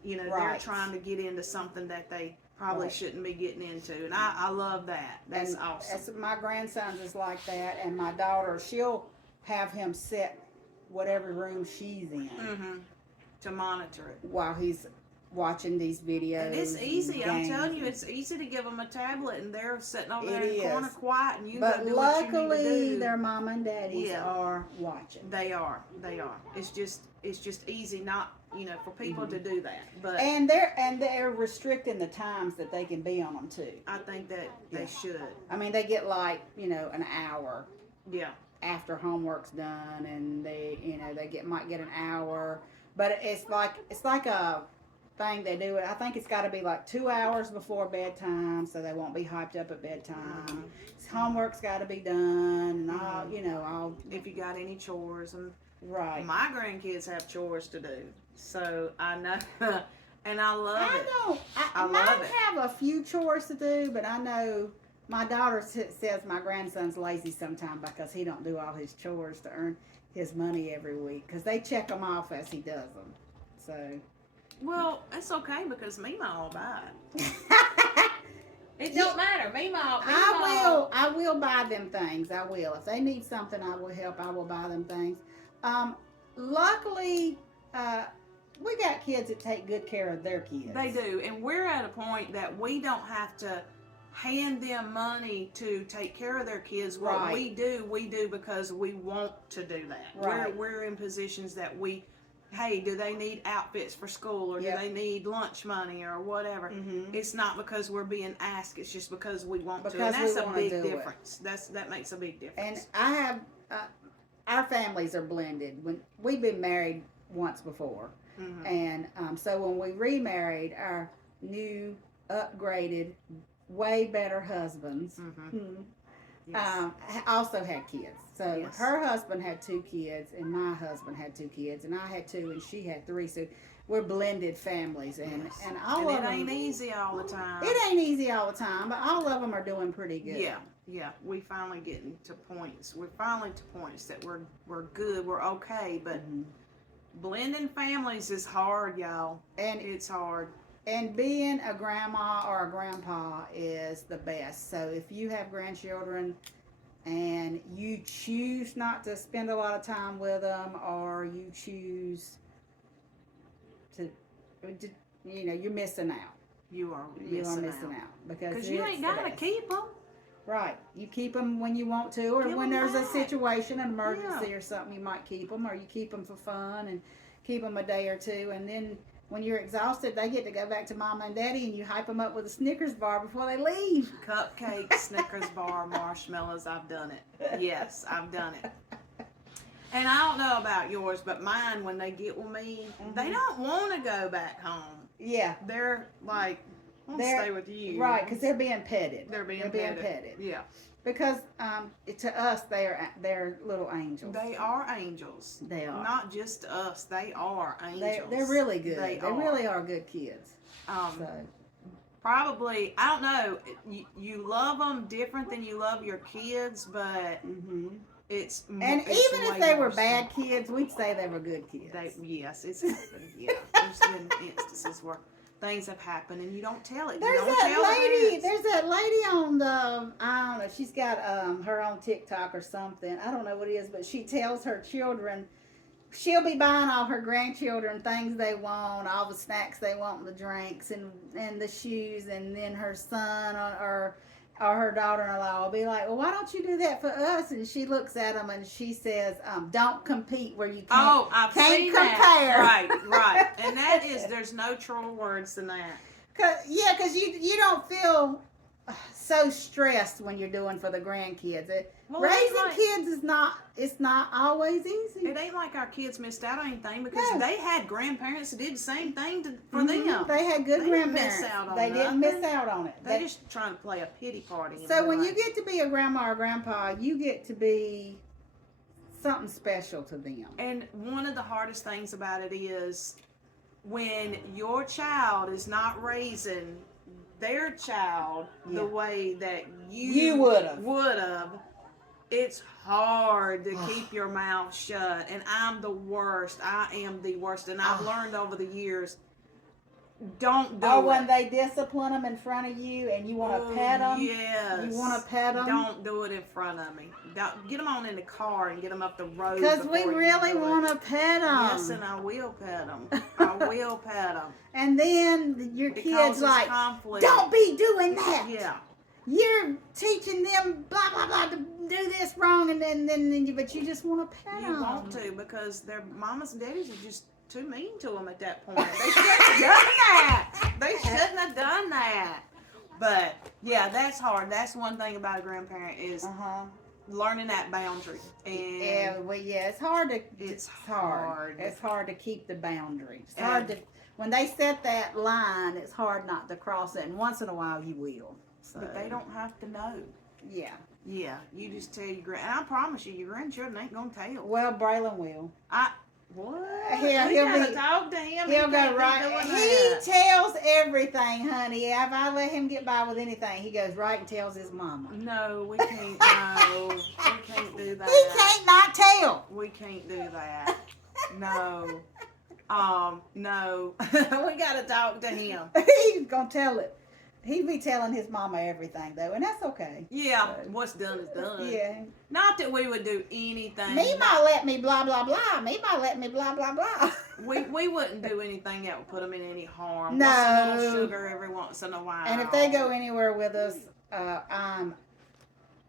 they're trying to get into something that they probably shouldn't be getting into. And I love that. That's awesome. My grandson's is like that, and my daughter, she'll have him set whatever room she's in to monitor it while he's watching these videos. And it's easy. I'm telling you, it's easy to give them a tablet and they're sitting over there in the corner quiet, and you go do what you need to do. Their mom and daddies are watching. They are. It's just easy not, for people to do that. But they're restricting the times that they can be on them too. I think that they should. I mean, they get like, an hour. Yeah. After homework's done, and they might get an hour, but it's like a thing they do. I think it's got to be like 2 hours before bedtime, so they won't be hyped up at bedtime. Homework's got to be done, and all if you got any chores, and right. My grandkids have chores to do, so I know, and I love it. I might have a few chores to do, but I know. My daughter says my grandson's lazy sometimes because he don't do all his chores to earn his money every week, because they check them off as he does them. So. Well, it's okay because Mima will buy it. It don't matter. Mima. I will buy them things. I will. If they need something, I will help. I will buy them things. Luckily, we got kids that take good care of their kids. They do, and we're at a point that we don't have to hand them money to take care of their kids. What we do because we want to do that. Right. We're in positions that hey, do they need outfits for school, or do they need lunch money or whatever? It's not because we're being asked, it's just because we want to. And that's a big difference. That makes a big difference. And I have, our families are blended. When we've been married once before. And so when we remarried, our new, upgraded, way better husbands also had kids. So her husband had 2 kids, and my husband had 2 kids, and I had 2, and she had 3. So we're blended families, and all of them. It ain't easy all the time. It ain't easy all the time, but all of them are doing pretty good. Yeah. We finally getting to points. We're finally to points that we're good. We're okay, but blending families is hard, y'all. And it's hard. And being a grandma or a grandpa is the best. So if you have grandchildren and you choose not to spend a lot of time with them, or you choose to, you're missing out. You are missing out. Because you ain't got to keep them. Right. You keep them when you want to, or when there's a situation, an emergency or something, you might keep them, or you keep them for fun and keep them a day or two, and then when you're exhausted, they get to go back to mama and daddy, and you hype them up with a Snickers bar before they leave. Cupcakes, Snickers bar, marshmallows. I've done it. Yes, I've done it. And I don't know about yours, but mine, when they get with me, they don't want to go back home. Yeah. They're like, I'll stay with you. Right, because they're being petted. They're being petted. Yeah. Because to us, they're little angels. They are angels. They are. Not just to us. They are angels. They're really good. They really are good kids. Probably, I don't know, you love them different than you love your kids, but it's even if they were bad kids, we'd say they were good kids. Yes, it's happened. Yeah, there's been instances where things have happened and you don't tell it. There's that lady on the, I don't know, she's got her own TikTok or something. I don't know what it is, but she tells her children, she'll be buying all her grandchildren things they want, all the snacks they want, the drinks and the shoes, and then her son or her daughter-in-law will be like, well, why don't you do that for us? And she looks at them and she says, don't compete where you can't, I've seen compare. That. Right. And that is, there's no truer words than that. Because you don't feel so stressed when you're doing for the grandkids. Raising kids is not always easy. It ain't like our kids missed out on anything, because they had grandparents that did the same thing for them. They had good grandparents. They didn't miss out on it. They just trying to play a pity party. So when you get to be a grandma or grandpa, you get to be something special to them. And one of the hardest things about it is when your child is not raising their child the way that you would have. It's hard to keep your mouth shut, and I'm the worst. I am the worst, and I've learned over the years, Don't do it. Or when they discipline them in front of you and you want to pet them. Yes. You want to pet them. Don't do it in front of me. Get them on in the car and get them up the road. Because we really want to pet them. Yes, and I will pet them. I will pet them. And then your kids like, conflict. Don't be doing that. Yeah. You're teaching them blah blah blah to do this wrong, and then but you just want to pet them. You want to because their mamas and daddies are just too mean to them at that point. They shouldn't have done that. They shouldn't have done that. But yeah, that's hard. That's one thing about a grandparent is learning that boundary. And it's hard to. It's hard. It's hard to keep the boundary. It's hard to when they set that line. It's hard not to cross it. And once in a while, you will. So. But they don't have to know. Yeah. Yeah. You just tell your and I promise you, your grandchildren ain't gonna tell. Well, Braylon will. What? He'll gotta talk to him. He'll go right. He tells everything, honey. If I let him get by with anything, he goes right and tells his mama. No, we can't. No, we can't do that. He can't not tell. We can't do that. No. No. We gotta talk to him. He's gonna tell it. He be telling his mama everything though, and that's okay. Yeah, what's done is done. Yeah. Not that we would do anything. Me might let me blah blah blah. Me might let me blah blah blah. We wouldn't do anything that would put them in any harm. No. Just a little sugar every once in a while. And if they go anywhere with us, I'm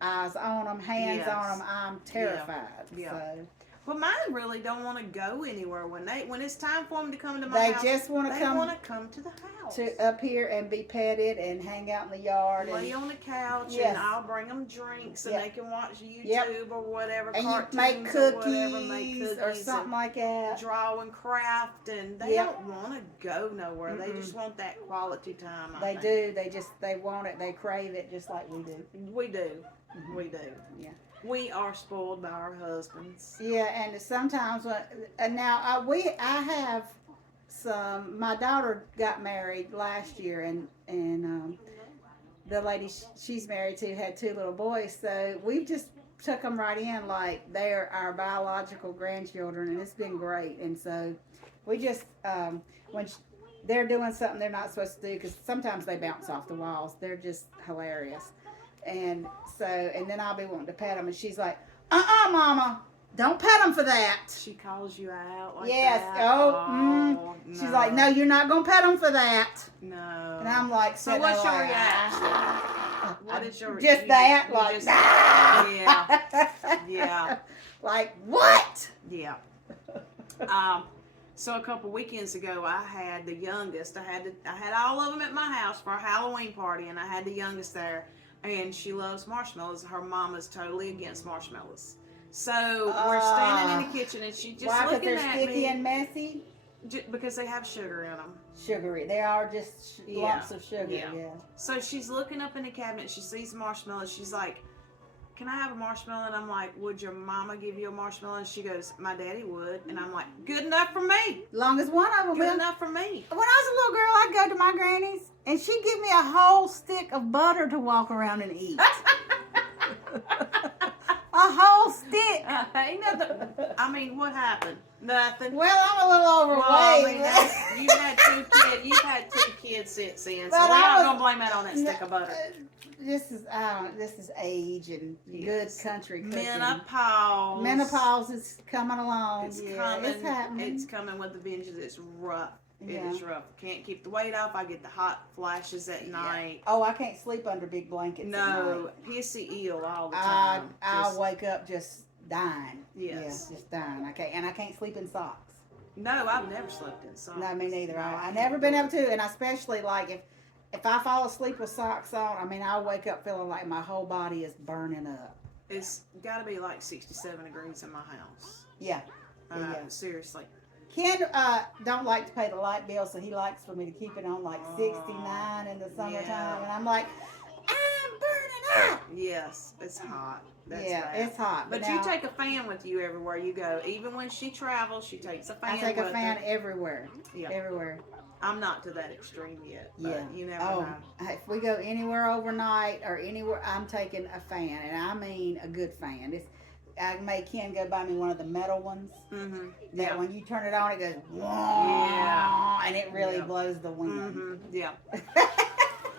eyes on them, hands on them. I'm terrified. Yeah. So. But mine really don't want to go anywhere when it's time for them to come to my house. They just want to come. They want to come to the house. To up here and be petted and hang out in the yard. Lay on the couch yes. and I'll bring them drinks and they can watch YouTube yep. or whatever. And you make cookies or something like that. Draw and craft, and they yep. don't want to go nowhere. Mm-mm. They just want that quality time. They do. They want it. They crave it just like we do. We do. Mm-hmm. We do. Yeah. We are spoiled by our husbands. Yeah, and sometimes I have some. My daughter got married last year, and the lady she's married to had 2 little boys. So we just took them right in like they're our biological grandchildren, and it's been great. And so we just when they're doing something they're not supposed to do, because sometimes they bounce off the walls. They're just hilarious. And so, and then I'll be wanting to pet them, and she's like, Mama, don't pet them for that. She calls you out like yes. that? Yes. No. She's like, no, you're not going to pet them for that. No. And I'm like, so what's your reaction? What is your just that? Like, just, yeah. Yeah. Like, what? Yeah. So a couple weekends ago, I had the youngest. I had all of them at my house for a Halloween party, and I had the youngest there. And she loves marshmallows. Her mom is totally against marshmallows. So we're standing in the kitchen, and she's just looking at me. Why? Because they're sticky and messy? Because they have sugar in them. Sugary. They are just lumps of sugar. Yeah. So she's looking up in the cabinet. She sees marshmallows. She's like, can I have a marshmallow? And I'm like, would your mama give you a marshmallow? And she goes, my daddy would. And I'm like, good enough for me. Long as one of them Good enough for me. When I was a little girl, I'd go to my granny's, and she'd give me a whole stick of butter to walk around and eat. A whole stick. Ain't nothing. I mean, what happened? Nothing. Well, I'm a little overweight. Well, I mean, you've had 2 kids since then, so we're not gonna blame that on that stick of butter. This is age and good country cooking. Menopause. Menopause is coming along. It's coming. It's happening. It's coming with the vengeance. It's rough. Yeah. It is rough. Can't keep the weight off. I get the hot flashes at night. Oh, I can't sleep under big blankets. No, pissy ill all the time. I'll wake up just dying. Yes. Yeah, just dying. I can't sleep in socks. No, I've never slept in socks. No, me neither. I've never been able to, and especially like if I fall asleep with socks on, I mean, I'll wake up feeling like my whole body is burning up. It's got to be like 67 degrees in my house. Yeah. Seriously. Ken don't like to pay the light bill, so he likes for me to keep it on like 69 in the summertime, and I'm like, I'm burning up. Yes, it's hot. That's bad. It's hot. But you take a fan with you everywhere you go. Even when she travels, she takes a fan. I take with a fan her. everywhere. Yeah. Everywhere. I'm not to that extreme yet. But you never know. If we go anywhere overnight or anywhere, I'm taking a fan, and I mean a good fan. I made Ken go buy me one of the metal ones. Mm-hmm. That when you turn it on, it goes, and it really blows the wind. Mm-hmm. Yeah.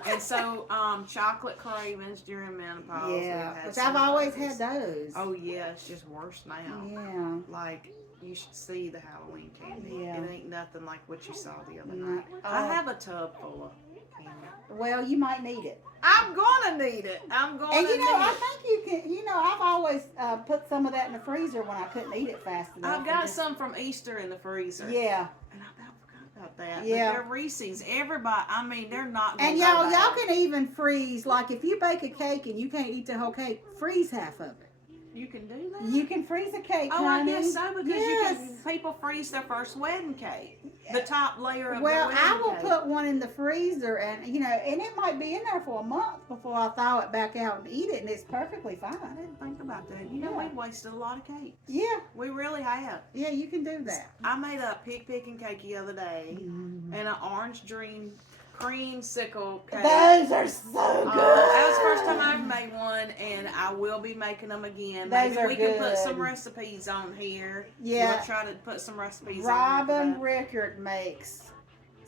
And so, chocolate cravings during menopause. Yeah, which I've always had those. Oh yeah, it's just worse now. Yeah. Like, you should see the Halloween candy. Yeah. It ain't nothing like what you saw the other night. I have a tub full of candy. Well, you might need it. I'm gonna need it. And you know, I think you can. You know, I've always put some of that in the freezer when I couldn't eat it fast enough. I've got some from Easter in the freezer. Yeah. And I about forgot about that. Yeah. But they're Reese's. Everybody, I mean, they're not. And y'all can even freeze. Like if you bake a cake and you can't eat the whole cake, freeze half of it. You can do that? You can freeze a cake, Oh, honey. I guess so, because people freeze their first wedding cake. The top layer of the wedding cake. Well, I will put one in the freezer and, you know, and it might be in there for a month before I thaw it back out and eat it, and it's perfectly fine. I didn't think about that. You know, we've wasted a lot of cake. Yeah. We really have. Yeah, you can do that. I made a pig picking cake the other day and an orange dream creamsicle cake. Those are so good. That was the first time I ever made one, and I will be making them again. Those Maybe we can put good. some recipes on here. Yeah. We'll try to put some recipes Robin on here. Rickard makes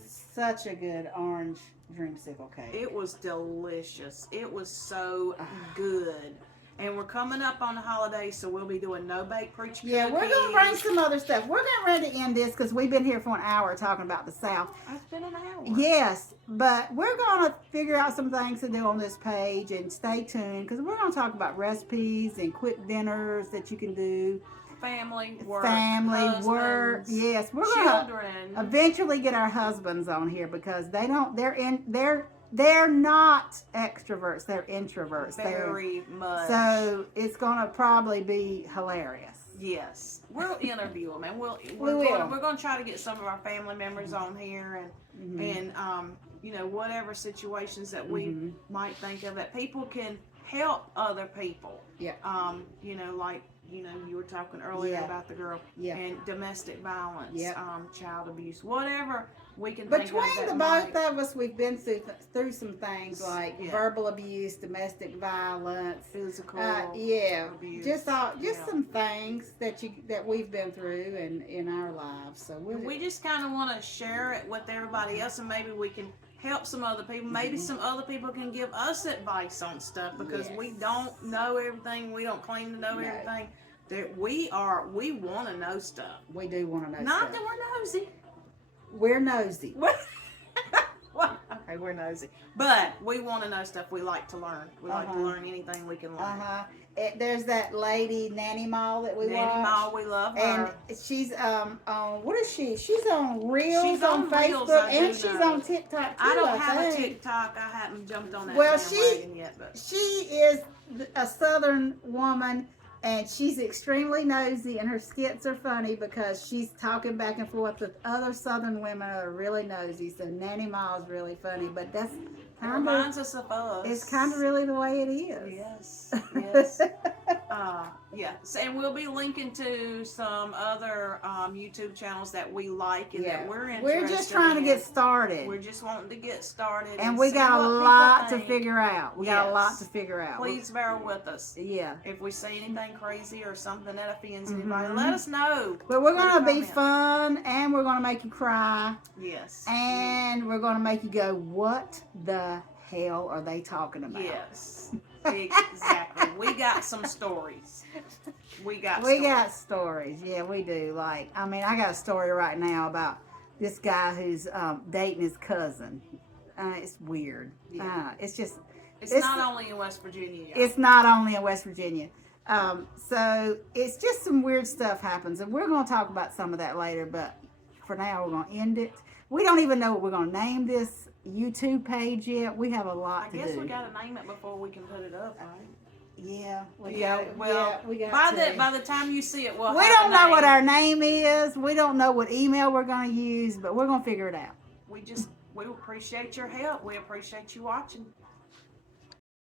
such a good orange dreamsicle cake. It was delicious. It was so good. And we're coming up on the holidays, so we'll be doing no-bake preach cookies. Yeah, we're going to bring some other stuff. We're getting ready to end this because we've been here for an hour talking about the South. It's been an hour. Yes, but we're going to figure out some things to do on this page, and stay tuned because we're going to talk about recipes and quick dinners that you can do. Family, work, work. Yes, we're going to eventually get our husbands on here because they're not extroverts. They're introverts. Very much. So it's going to probably be hilarious. Yes, we'll interview them, and we're going to try to get some of our family members on here, and you know, whatever situations that we might think of that people can help other people. Yeah. You know, like, you know, you were talking earlier about the girl and domestic violence, child abuse, whatever we can think of. Between the both of us, we've been through some things like verbal abuse, domestic violence, physical abuse. just some things that we've been through in our lives. So we just kind of want to share it with everybody else, and maybe we can help some other people. Maybe some other people can give us advice on stuff because we don't know everything. We don't claim to know everything. We want to know stuff. We do want to know Not stuff. that we're nosy. We're nosy. Okay, we're nosy. But we want to know stuff. We like to learn. We like to learn anything we can learn. There's that lady, Nanny Mall, that we watch. Nanny Mall, we love her. And she's on, what is she? She's on Reels She's on Reels, Facebook, and she's on TikTok too, I don't have think. a TikTok. I haven't jumped on that bandwagon yet. But she is a Southern woman, and she's extremely nosy, and her skits are funny because she's talking back and forth with other Southern women who are really nosy. So Nanny Mall is really funny, but that's it reminds us of us. It's kind of really the way it is. Yes, yes. Yes, and we'll be linking to some other YouTube channels that we like and that we're interested in. We're just trying to get started. We're just wanting to get started. And we got a lot to figure out. We got a lot to figure out. Please bear with us. Yeah. If we say anything crazy or something that offends anybody, let us know. But we're going to be fun, and we're going to make you cry. Yes. And we're going to make you go, what the hell are they talking about? Yes. Exactly. We got some stories. We got stories. Yeah, we do. Like, I mean, I got a story right now about this guy who's dating his cousin. It's weird. Yeah. It's just... It's not only in West Virginia. It's not only in West Virginia. So it's just some weird stuff happens, and we're going to talk about some of that later, but for now we're going to end it. We don't even know what we're going to name this YouTube page yet. We have a lot to do. I guess we got to name it before we can put it up, right? Yeah. We got by the time you see it, we don't know what our name is. We don't know what email we're going to use, but we're going to figure it out. We appreciate your help. We appreciate you watching.